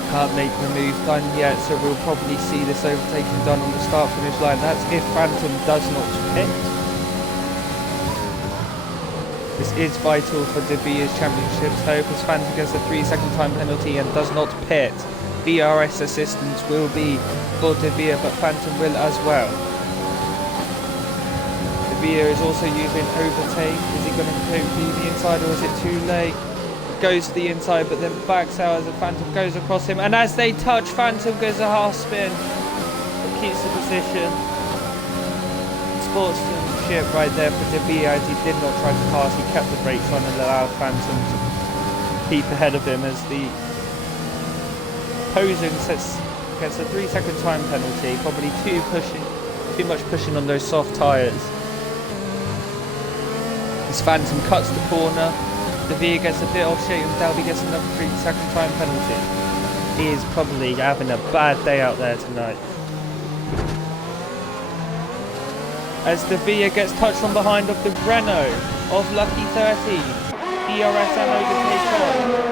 Can't make the move done yet, so we'll probably see this overtaking done on the start finish line. That's if Phantom does not pit. This is vital for De Via's championships hope, as Phantom gets a 3-second time penalty and does not pit. DRS assistance will be for De Via, but Phantom will as well. De Via is also using overtake. Is he going to go to the inside, or is it too late? Goes to the inside, but then backs out as the Phantom goes across him. And as they touch, Phantom goes a half spin, but keeps the position. Sportsmanship right there for De Via, as he did not try to pass. He kept the brakes on and allowed Phantom to keep ahead of him, as the opposing gets a 3-second time penalty. Probably too much pushing on those soft tyres. As Phantom cuts the corner, De Via gets a bit off shape and Dalby gets another 3-second time penalty. He is probably having a bad day out there tonight. As De Via gets touched from behind of the Renault of Lucky 13. DRS and overtake on.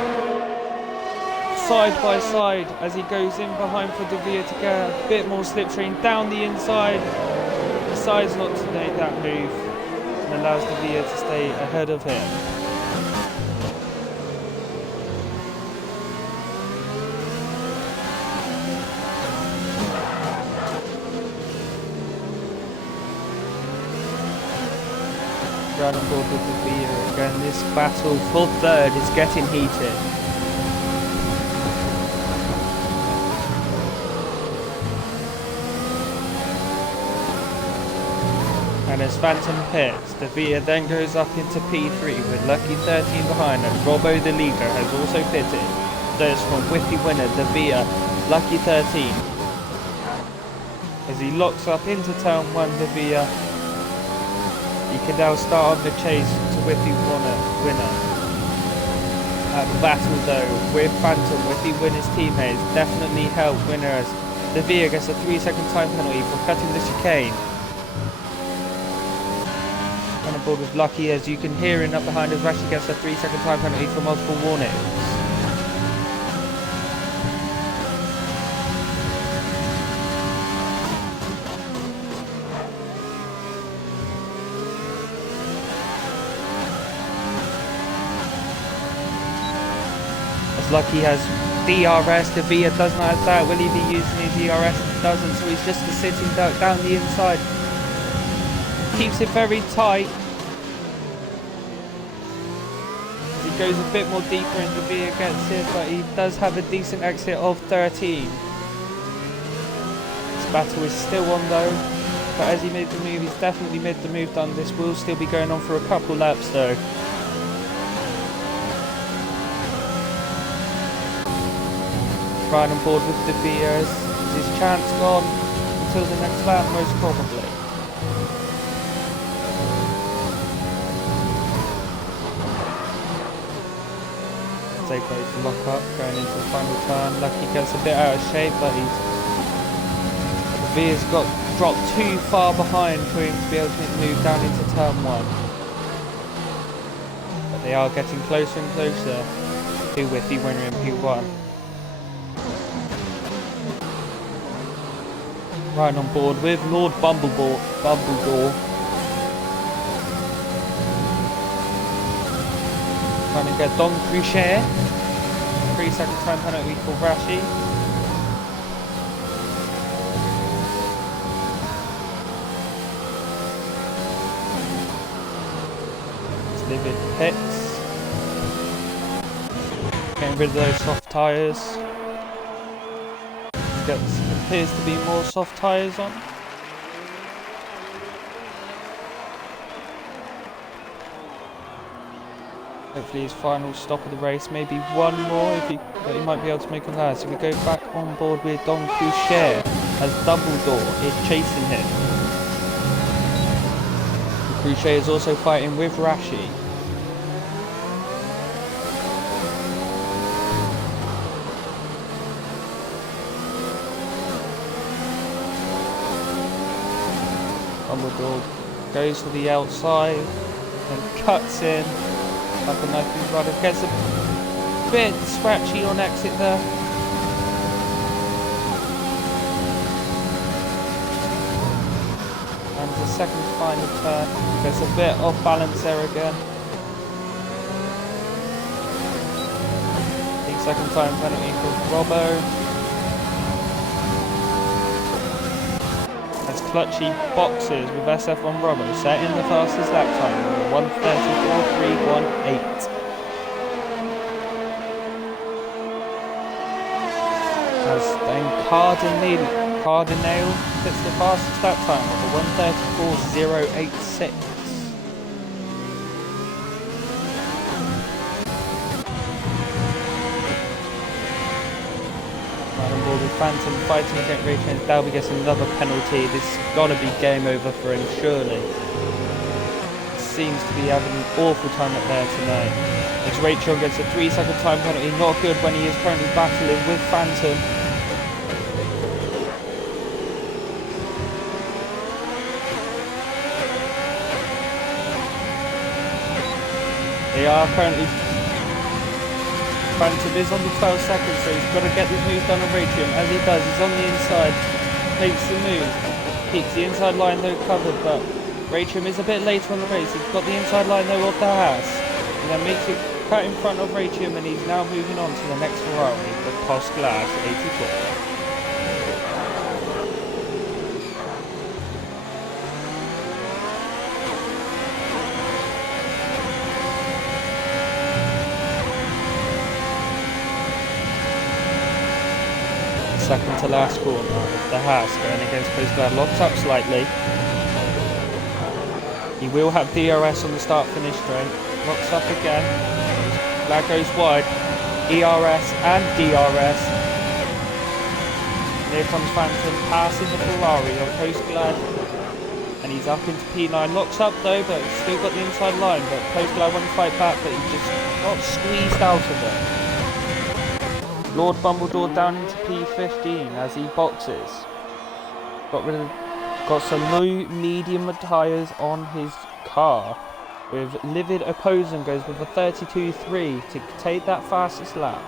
Side by side as he goes in behind for De Via to get a bit more slipstream down the inside. Decides not to make that move and allows De Via to stay ahead of him. Right on board with De Via again. This battle for third is getting heated. And as Phantom pits, De Via then goes up into P3 with Lucky 13 behind, and Robbo the leader has also pitted. There's from Whippy winner De Via, Lucky 13. As he locks up into turn 1, De Via, he can now start on the chase to Whippy winner. That battle though with Phantom, Whippy winner's teammates definitely helped winner, as De Via gets a 3-second time penalty for cutting the chicane. On board with Lucky, as you can hear him up behind us, Rashi gets a 3-second time penalty for multiple warnings. As Lucky has DRS, De Via does not have that. Will he be using his DRS? He doesn't, so he's just a sitting duck down the inside. Keeps it very tight. He goes a bit more deeper and De Via gets it, but he does have a decent exit of 13. This battle is still on though, but as he made the move, he's definitely made the move done. This will still be going on for a couple laps though. Right on board with De Via. Is his chance gone until the next lap? Most probably. They both lock up going into the final turn. Lucky gets a bit out of shape, but De Via's got dropped too far behind for him to be able to make the move down into turn 1. But they are getting closer and closer to Whippy winner in P1. Right on board with Lord Bumbledore. Trying to get Don Prix. 3-second time penalty for Rashi. Livid pits. Getting rid of those soft tyres. Appears to be more soft tyres on. Hopefully his final stop of the race, maybe one more that he might be able to make on that. So we go back on board with Don Coucher as Dumbledore is chasing him. Coucher is also fighting with Rashi. Dumbledore goes to the outside and cuts in like a knife through rudder. Gets a bit scratchy on exit there. And the second final turn gets a bit off balance there again. The second time penalty for Robbo. As Clutchy boxes with SF1 Robbo, setting the fastest lap time of 1:34.318. As then Cardinale sets the fastest lap time of 1:34.086. Phantom fighting against Rachel, and Dalby gets another penalty. This has got to be game over for him, surely. Seems to be having an awful time up there tonight. As Rachel gets a 3-second time penalty, not good when he is currently battling with Phantom. They are currently... Phantom is on the 12 seconds, so he's got to get this move done on Ratium. As he does, he's on the inside, makes the move, keeps the inside line though covered, but Ratium is a bit later on the race. He's got the inside line though of the Haas, and then makes it cut in front of Ratium, and he's now moving on to the next Ferrari, the Post Glass 84. Second to last corner, the Haas going against Coast Guard, locks up slightly. He will have DRS on the start finish straight, locks up again, flag goes wide, ERS and DRS. And here comes Phantom passing the Ferrari on Coast Guard, and he's up into P9, locks up though, but he's still got the inside line, but Coast Guard won't fight back, but he just got squeezed out of it. Lord Bumbledore down into P15 as he boxes. Got some new medium tyres on his car. With Livid Opposing goes with a 32.3 to take that fastest lap.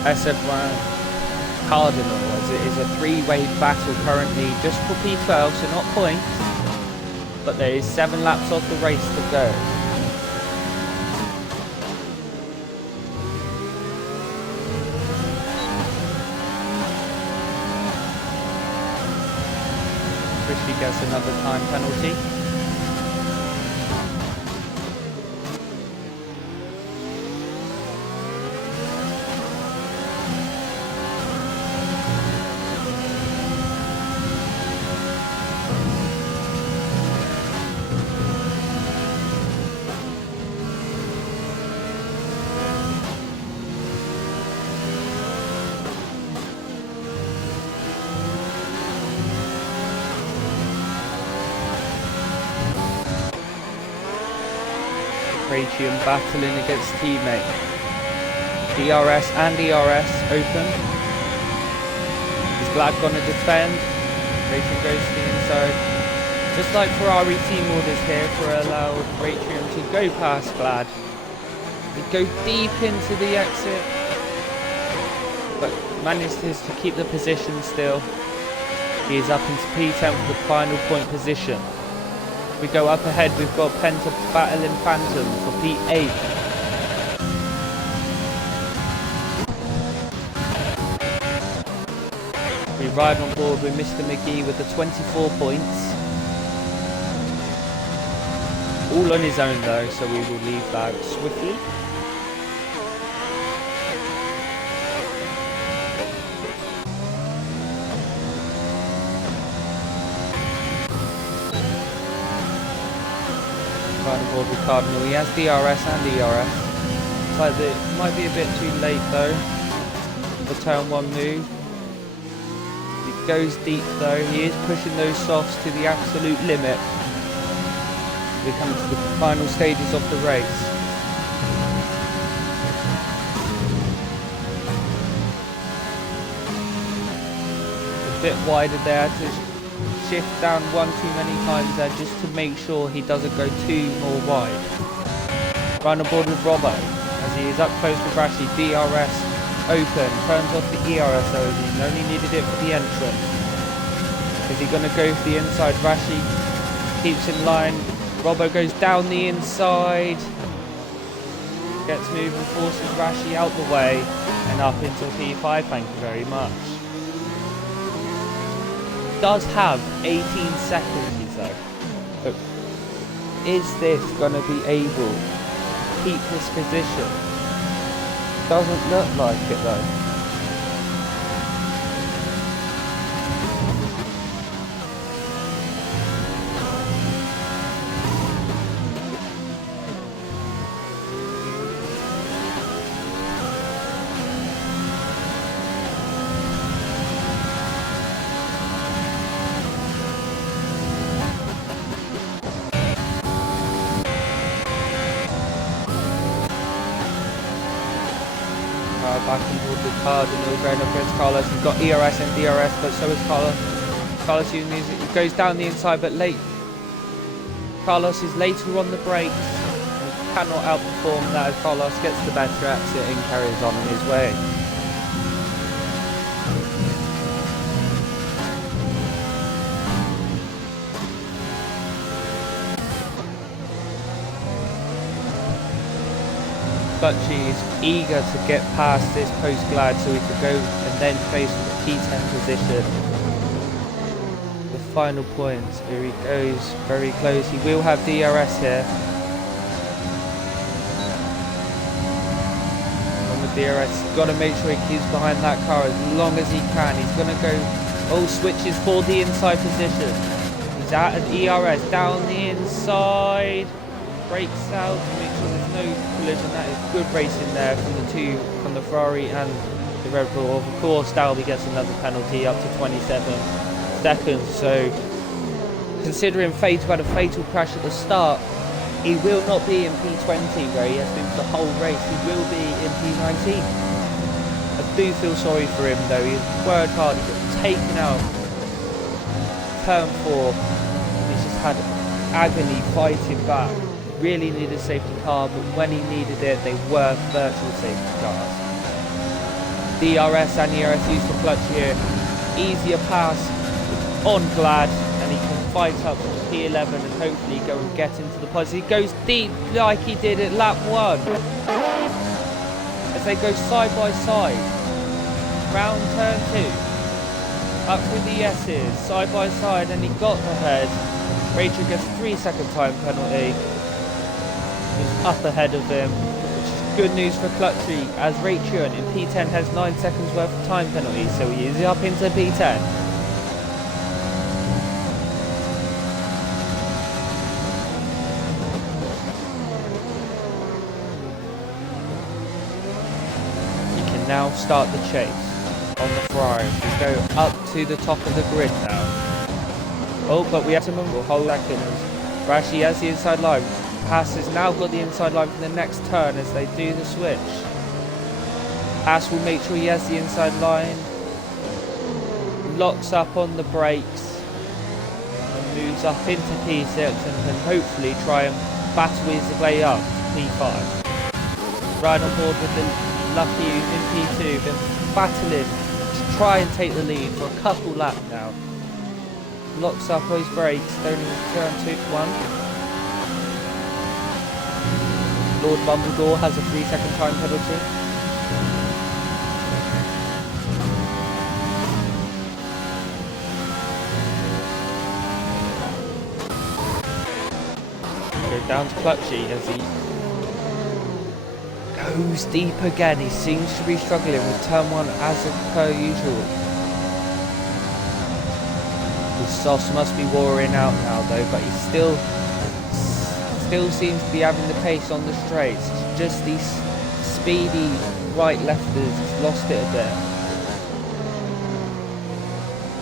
SF1 Cardinal, as it is a three-way battle currently just for P12, so not points, but there is 7 laps of the race to go. Rishi gets another time penalty. Ratian battling against teammate. DRS and ERS open. Is Glad gonna defend? Ratian goes to the inside. Just like Ferrari team orders here for allowed Ratian to go past Glad. He go deep into the exit, but manages to keep the position still. He is up into P10 for the final point position. We go up ahead, we've got Penta battling Phantom for P8. We ride on board with Mr. McGee with the 24 points. All on his own though, so we will leave that swiftly. Riding on board with Cardinal, he has DRS and ERS. But it might be a bit too late though for turn 1 move. He goes deep though, he is pushing those softs to the absolute limit. We come to the final stages of the race. A bit wider there to shift down one too many times there just to make sure he doesn't go too more wide. Run aboard with Robbo as he is up close with Rashi. DRS open, turns off the ERS only, he only needed it for the entrance. Is he going to go for the inside? Rashi keeps in line. Robbo goes down the inside, gets moving, forces Rashi out the way and up into P5, thank you very much. Does have 18 seconds though, but is this going to be able to keep this position? Doesn't look like it though. Back on board with Cardinal, going up against Carlos. He's got ERS and DRS, but so is Carlos. Carlos using music. He goes down the inside, but late. Carlos is later on the brakes. He cannot outperform that as Carlos gets the better exit and carries on in his way. Clutchy is eager to get past this post glide so he could go and then face the P10 position. The final points, here he goes, very close. He will have DRS here. On the DRS, he's got to make sure he keeps behind that car as long as he can. He's going to go, switches for the inside position. He's out of ERS, down the inside. Brakes out to make sure there's no collision. That is good racing there from the Ferrari and the Red Bull. Of course, Dalby gets another penalty up to 27 seconds. So, considering Fatal had a fatal crash at the start, he will not be in P20 where he has been for the whole race. He will be in P19. I do feel sorry for him though. He's worked hard. He got taken out. Turn 4. He's just had agony fighting back. Really needed a safety car, but when he needed it, they were virtual safety cars. DRS and ERS used for clutch here. Easier pass on Glad, and he can fight up from P11 and hopefully go and get into the pods. He goes deep like he did at lap 1. As they go side by side. Round turn 2. Up through the S's, side by side, and he got the head. Rachel gets a 3-second time penalty. Up ahead of him, which is good news for Clutchy as Raytheon in P10 has 9 seconds worth of time penalty, so he is up into P10. He can now start the chase on the Ferrari. We go up to the top of the grid now. Oh, but we have to move whole seconds. Rashi has the inside line. Haas has now got the inside line for the next turn as they do the switch. Haas will make sure he has the inside line, locks up on the brakes, and moves up into P6 and can hopefully try and battle his way up to P5. Right on board with the Lucky in P2, been battling to try and take the lead for a couple laps now. Locks up on his brakes, going into turn 1. Lord Bumbledore has a 3-second time penalty. Go down to Clutchy as he goes deep again. He seems to be struggling with turn 1 as per usual. His sauce must be wearing out now though, but he still seems to be having the pace on the straights. It's just these speedy right lefters, he's lost it a bit.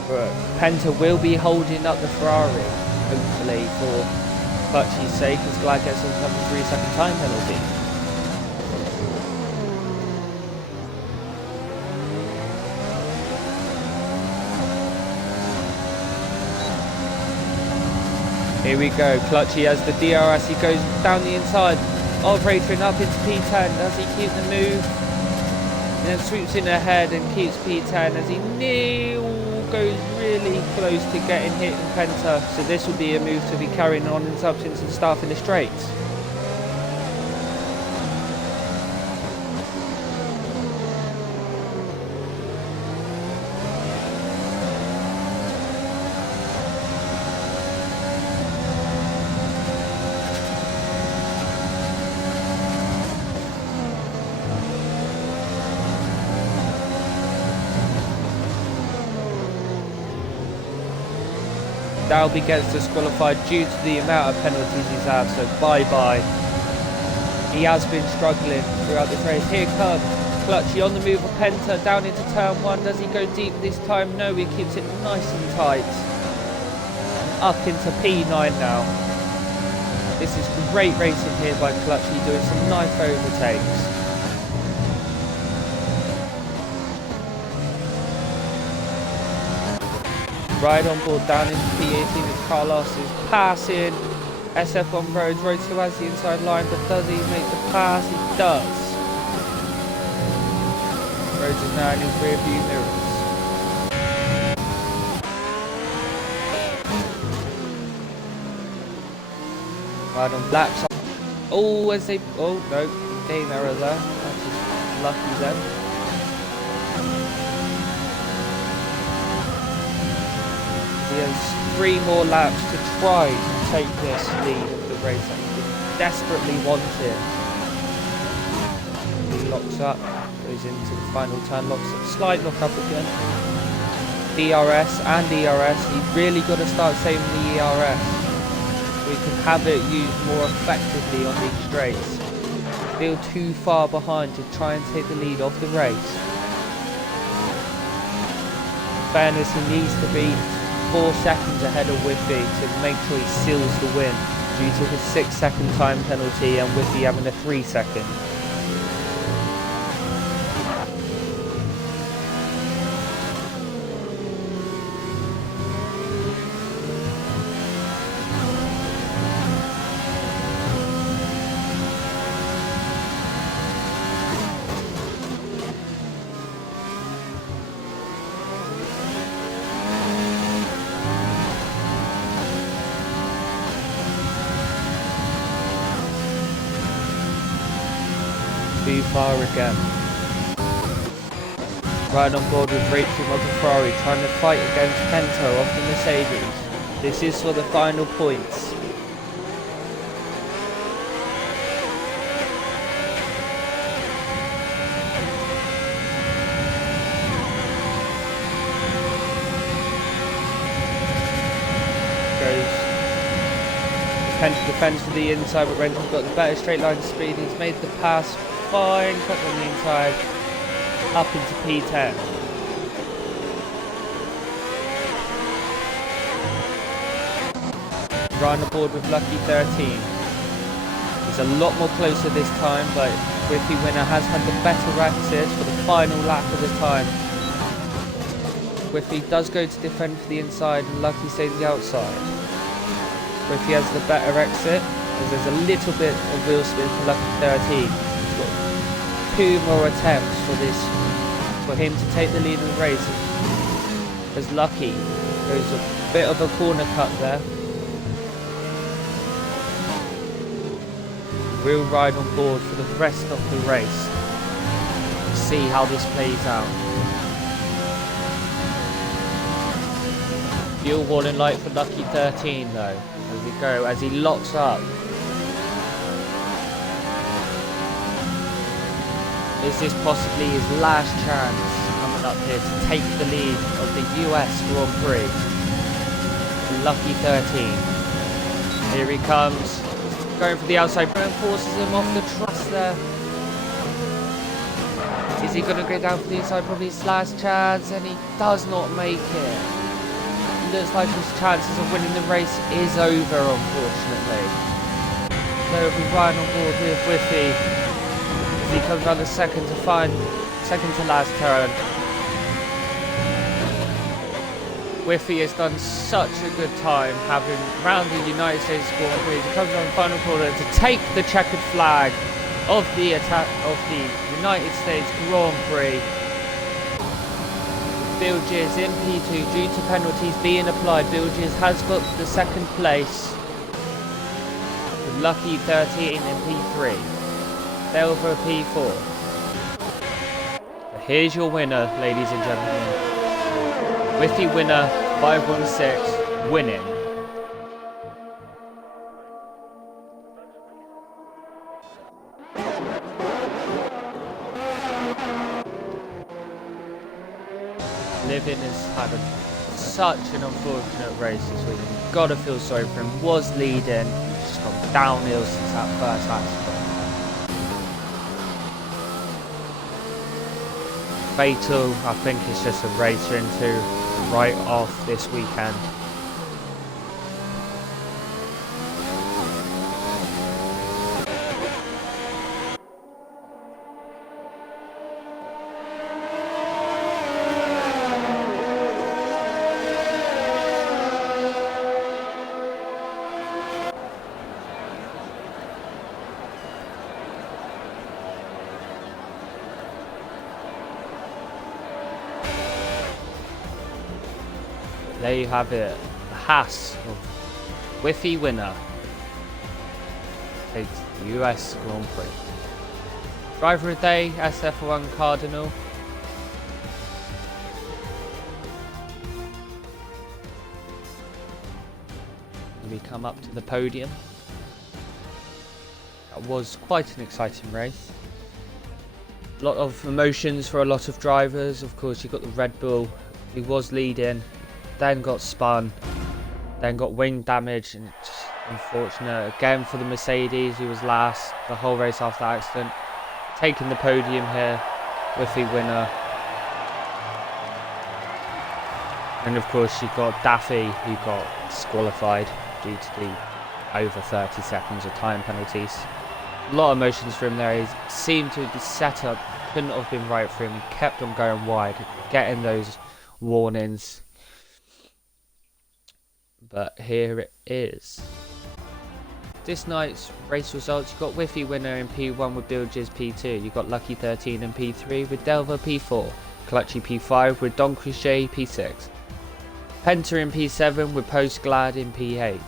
But Penta will be holding up the Ferrari, hopefully, for Clutchy's sake, as Glad gets another 3-second time penalty. Here we go, Clutchy has the DRS, he goes down the inside of Raytrin up into P10. Does he keep the move? And then swoops in ahead and keeps P10 as he goes really close to getting hit in Penta. So this will be a move to be carrying on in substance and start in the straights. Dalby gets disqualified due to the amount of penalties he's had, so bye-bye. He has been struggling throughout this race. Here comes Clutchy on the move of Penta, down into turn 1. Does he go deep this time? No, he keeps it nice and tight. And up into P9 now. This is great racing here by Clutchy, doing some nice overtakes. Right on board down into P18 as Carlos is passing SF on Rhodes. Rhodes still has the inside line, but does he make the pass? He does. Rhodes is now in his rear view mirrors. Right on laps. Oh, as they. Oh, no. Game error there. That's just lucky then. He has 3 more laps to try to take this lead of the race that he desperately wanted. He locks up, goes into the final turn, locks up, slight lock up again. DRS and ERS, he's really got to start saving the ERS so he can have it used more effectively on these straights. Still too far behind to try and take the lead of the race. In fairness, he needs to be 4 seconds ahead of Whitby to make sure he seals the win due to his 6-second time penalty and Whitby having a 3-second. Too far again. Right on board with Rachel of the Ferrari, trying to fight against Pento off the Mercedes. This is for the final points. Penta defends to the inside, but Renton's got the better straight line speed. He's made the pass fine, cut on the inside, up into P10. Right on board with Lucky 13. It's a lot more closer this time, but Whiffy Winner has had the better exit for the final lap of the time. Whiffy does go to defend for the inside and Lucky stays the outside. Whiffy has the better exit as there's a little bit of wheel spin for Lucky 13. He's got 2 more attempts for him to take the lead in the race. As Lucky goes a bit of a corner cut there. We'll ride on board for the rest of the race. See how this plays out. Fuel warning light for Lucky 13 though, as he locks up. Is this possibly his last chance coming up here to take the lead of the US Grand Prix? Lucky 13. Here he comes. Going for the outside, forces him off the truss there. Is he going to go down for the inside? Probably his last chance, and he does not make it. Looks like his chances of winning the race is over, unfortunately. They'll be riding on board with Whiffy as he comes around the second to last turn. Whiffy has done such a good time having round the United States Grand Prix. He comes on the final corner to take the checkered flag of the United States Grand Prix. Bill Jizz in P2 due to penalties being applied. Bill Jizz has got the second place with Lucky 13 in P3. Delver P4. Here's your winner, ladies and gentlemen. Whiffy Winner 516 winning. Living has had such an unfortunate race this week. You've got to feel sorry for him. Was leading, just gone downhill since that first accident. Fatal, I think it's just a race into right off this weekend. There you have it, the Haas of Whiffy Winner takes the US Grand Prix. Driver of the day, SF1 Cardinal. We come up to the podium. That was quite an exciting race. A lot of emotions for a lot of drivers. Of course, you've got the Red Bull, who was leading, then got spun, then got wing damage, and it's just unfortunate again for the Mercedes, who was last the whole race after the accident. Taking the podium here, Whiffy Winner. And of course you got Daffy, who got disqualified due to the over 30 seconds of time penalties. A lot of emotions for him there. He seemed to be set up, couldn't have been right for him. He kept on going wide, getting those warnings. But here it is. This night's race results, you've got Whiffy Winner in P1 with Bill Jizz P2. You've got Lucky 13 in P3 with Delver P4. Clutchy P5 with Don Crochet P6. Penta in P7 with Post Glad in P8.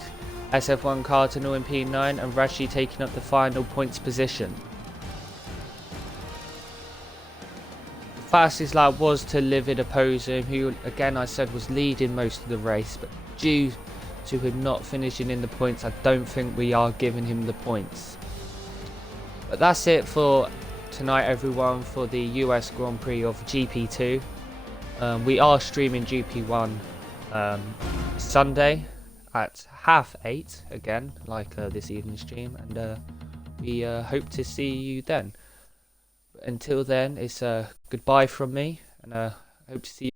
SF1 Cardinal in P9 and Rashi taking up the final points position. The fastest lap was to Livid Opposum, who again I said was leading most of the race, but due to him not finishing in the points, I don't think we are giving him the points. But that's it for tonight, everyone, for the US Grand Prix of GP2. We are streaming GP1 Sunday at 8:30 again, like this evening's stream, and we hope to see you then. But until then, it's goodbye from me, and hope to see you